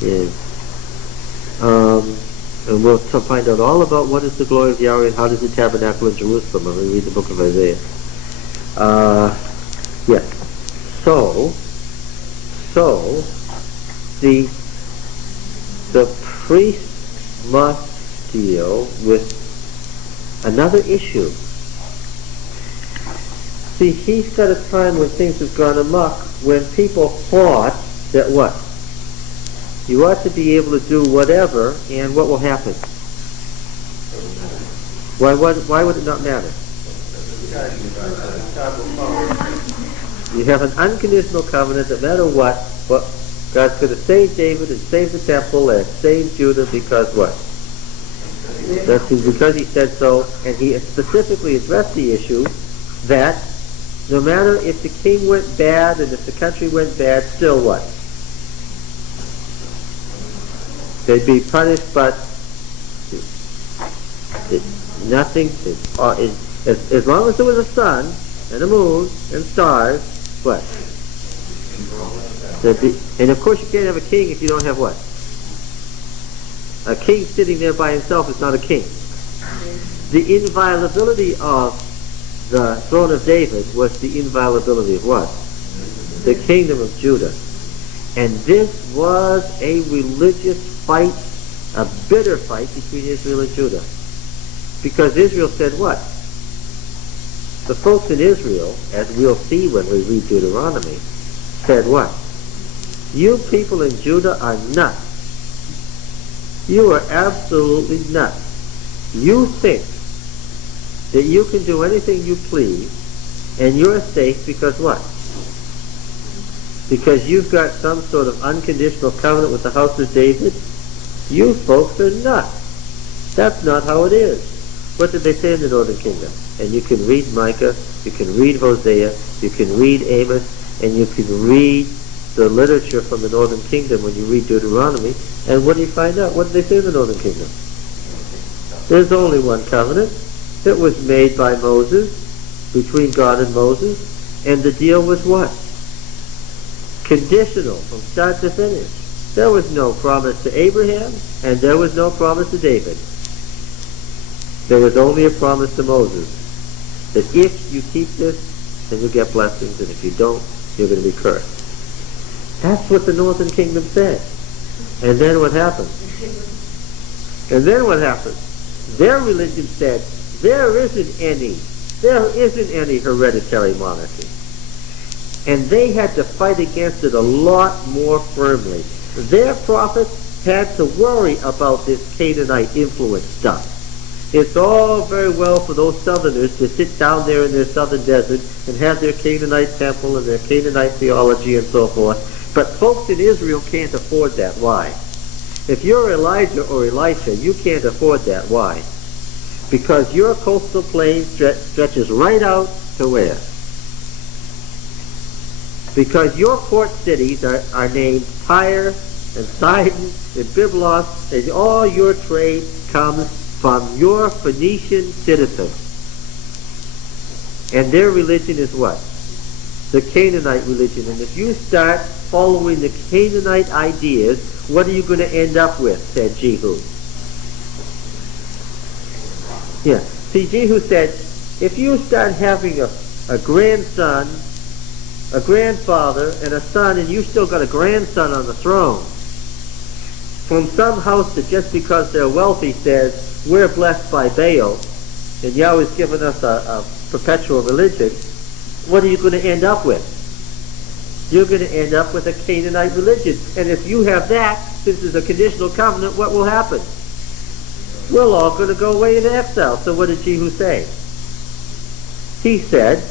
Yes. And we'll find out all about what is the glory of Yahweh and how does the tabernacle in Jerusalem when we read the book of Isaiah. Yes. So the priest must deal with another issue. See, he's got a time when things have gone amok, when people thought that what? You ought to be able to do whatever, and what will happen? Why would it not matter? You have an unconditional covenant, no matter what, God's going to save David and save the temple and save Judah because what? That's because he said so, and he specifically addressed the issue that no matter if the king went bad and if the country went bad, still what? They'd be punished, but nothing, as long as there was a sun and a moon and stars, what? And of course you can't have a king if you don't have what? A king sitting there by himself is not a king. The inviolability of the throne of David was the inviolability of what? The kingdom of Judah. And this was a religious fight, a bitter fight between Israel and Judah. Because Israel said what? The folks in Israel, as we'll see when we read Deuteronomy, said what? You people in Judah are nuts. You are absolutely nuts. You think that you can do anything you please, and you're safe because what? Because you've got some sort of unconditional covenant with the house of David? You folks are nuts. That's not how it is. What did they say in the northern kingdom? And you can read Micah, you can read Hosea, you can read Amos, and you can read the literature from the northern kingdom when you read Deuteronomy, and what do you find out? What did they say in the northern kingdom? There's only one covenant that was made by Moses, between God and Moses, and the deal was what? Conditional from start to finish. There was no promise to Abraham, and there was no promise to David. There was only a promise to Moses, that if you keep this, then you'll get blessings, and if you don't, you're going to be cursed. That's what the northern kingdom said. And then what happened? Their religion said, there isn't any hereditary monarchy. And they had to fight against it a lot more firmly. Their prophets had to worry about this Canaanite influence stuff. It's all very well for those southerners to sit down there in their southern desert and have their Canaanite temple and their Canaanite theology and so forth. But folks in Israel can't afford that. Why? If you're Elijah or Elisha, you can't afford that. Why? Because your coastal plain stretches right out to where? Because your port cities are named Tyre and Sidon and Byblos, and all your trade comes from your Phoenician citizens. And their religion is what? The Canaanite religion. And if you start following the Canaanite ideas, what are you going to end up with? Said Jehu. Yeah. See, Jehu said, if you start having a grandson, a grandfather, and a son, and you still got a grandson on the throne, from some house that just because they're wealthy says, we're blessed by Baal, and Yahweh's given us a perpetual religion, what are you going to end up with? You're going to end up with a Canaanite religion. And if you have that, since there's a conditional covenant, what will happen? We're all going to go away into exile. So what did Jehu say? He said,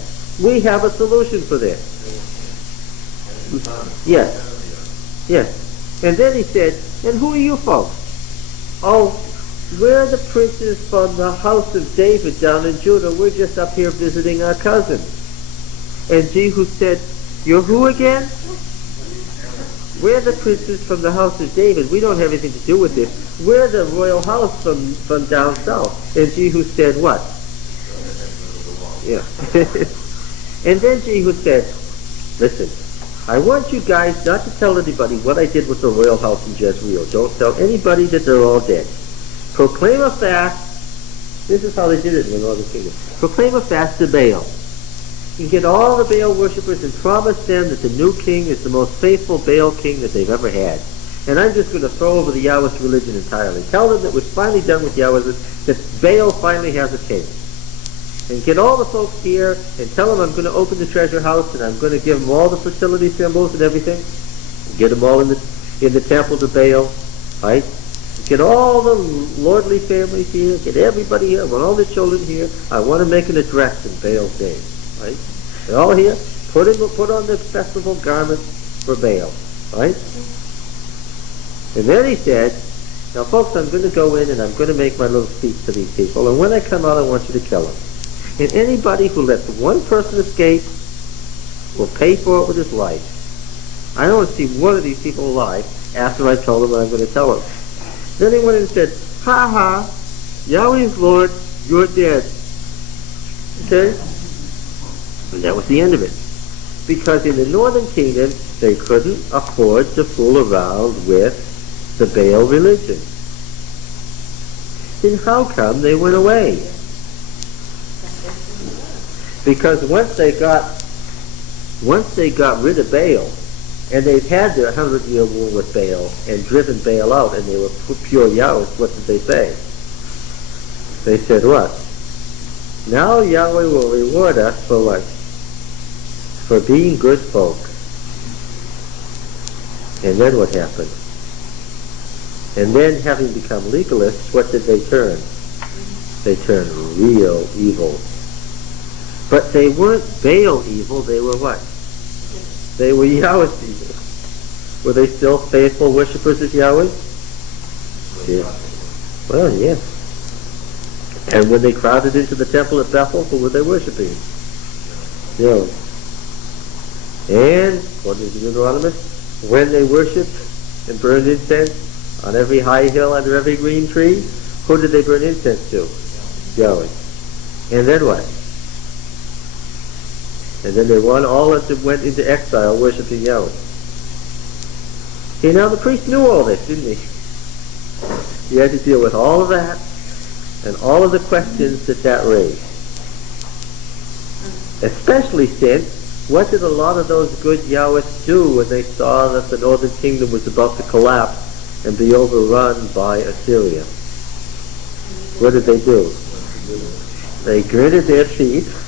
we have a solution for this. Yes. Yes. And then he said, and who are you folks? Oh, we're the princes from the house of David down in Judah. We're just up here visiting our cousin. And Jehu said, you're who again? We're the princes from the house of David. We don't have anything to do with this. We're the royal house from down south. And Jehu said what? Yeah. And then Jehu said, listen, I want you guys not to tell anybody what I did with the royal house in Jezreel. Don't tell anybody that they're all dead. proclaim a fast. This is how they did it in the northern kingdom. Proclaim a fast to Baal. You get all the Baal worshippers and promise them that the new king is the most faithful Baal king that they've ever had. And I'm just going to throw over the Yahwist religion entirely. Tell them that we're finally done with Yahwist, that Baal finally has a king. And get all the folks here and tell them I'm going to open the treasure house and I'm going to give them all the fertility symbols and everything. Get them all in the temple to Baal, right? Get all the lordly families here. Get everybody here. I want all the children here. I want to make an address in Baal's name, right? They're all here. Put on the festival garments for Baal, right? And then he said, now folks, I'm going to go in and I'm going to make my little speech to these people. And when I come out, I want you to kill them. And anybody who lets one person escape will pay for it with his life. I don't want to see one of these people alive after I told them what I'm going to tell them. Then he went and said, ha ha, Yahweh's Lord, you're dead. Okay? And that was the end of it. Because in the northern kingdom, they couldn't afford to fool around with the Baal religion. Then how come they went away? Because once they got rid of Baal, and they've had their 100-year war with Baal and driven Baal out, and they were pure Yahweh, what did they say? They said what? Now Yahweh will reward us for what? For being good folk. And then what happened? And then, having become legalists, what did they turn? They turned real evil. But they weren't Baal evil, they were what? They were Yahweh's evil. Were they still faithful worshippers of Yahweh? Yeah. Well, yes. And when they crowded into the temple at Bethel, who were they worshiping? Yahweh. And, according to Deuteronomy, when they worshipped and burned incense on every high hill under every green tree, who did they burn incense to? Yahweh. And then what? And then they all of them went into exile worshiping Yahweh. See, now the priest knew all this, didn't he? He had to deal with all of that and all of the questions that raised. Especially since, what did a lot of those good Yahwists do when they saw that the northern kingdom was about to collapse and be overrun by Assyria? What did they do? They gritted their teeth.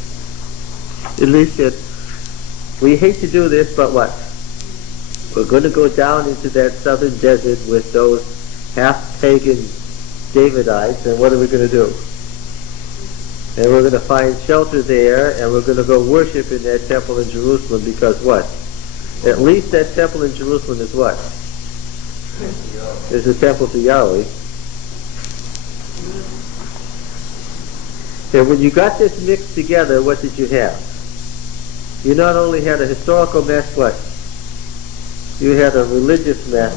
And they said, we hate to do this, but what? We're going to go down into that southern desert with those half-pagan Davidites, and what are we going to do? And we're going to find shelter there, and we're going to go worship in that temple in Jerusalem, because what? At least that temple in Jerusalem is what? Is a temple to Yahweh. And when you got this mixed together, what did you have? You not only had a historical mess, what? You had a religious mess,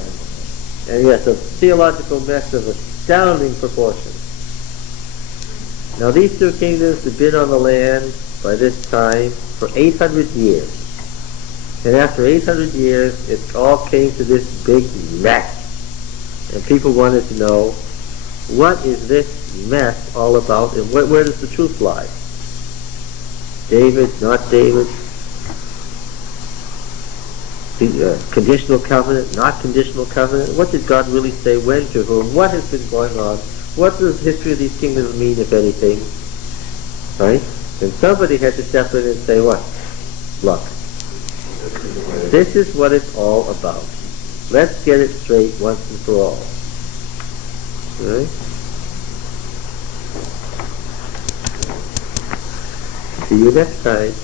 and yes, a theological mess of astounding proportions. Now these two kingdoms had been on the land by this time for 800 years. And after 800 years, it all came to this big mess. And people wanted to know, what is this mess all about, and where does the truth lie? David, not David? Conditional covenant, not conditional covenant? What did God really say when to whom? What has been going on? What does the history of these kingdoms mean, if anything? Right? And somebody had to step in and say what? Look, this is what it's all about. Let's get it straight once and for all. Right? See you next time.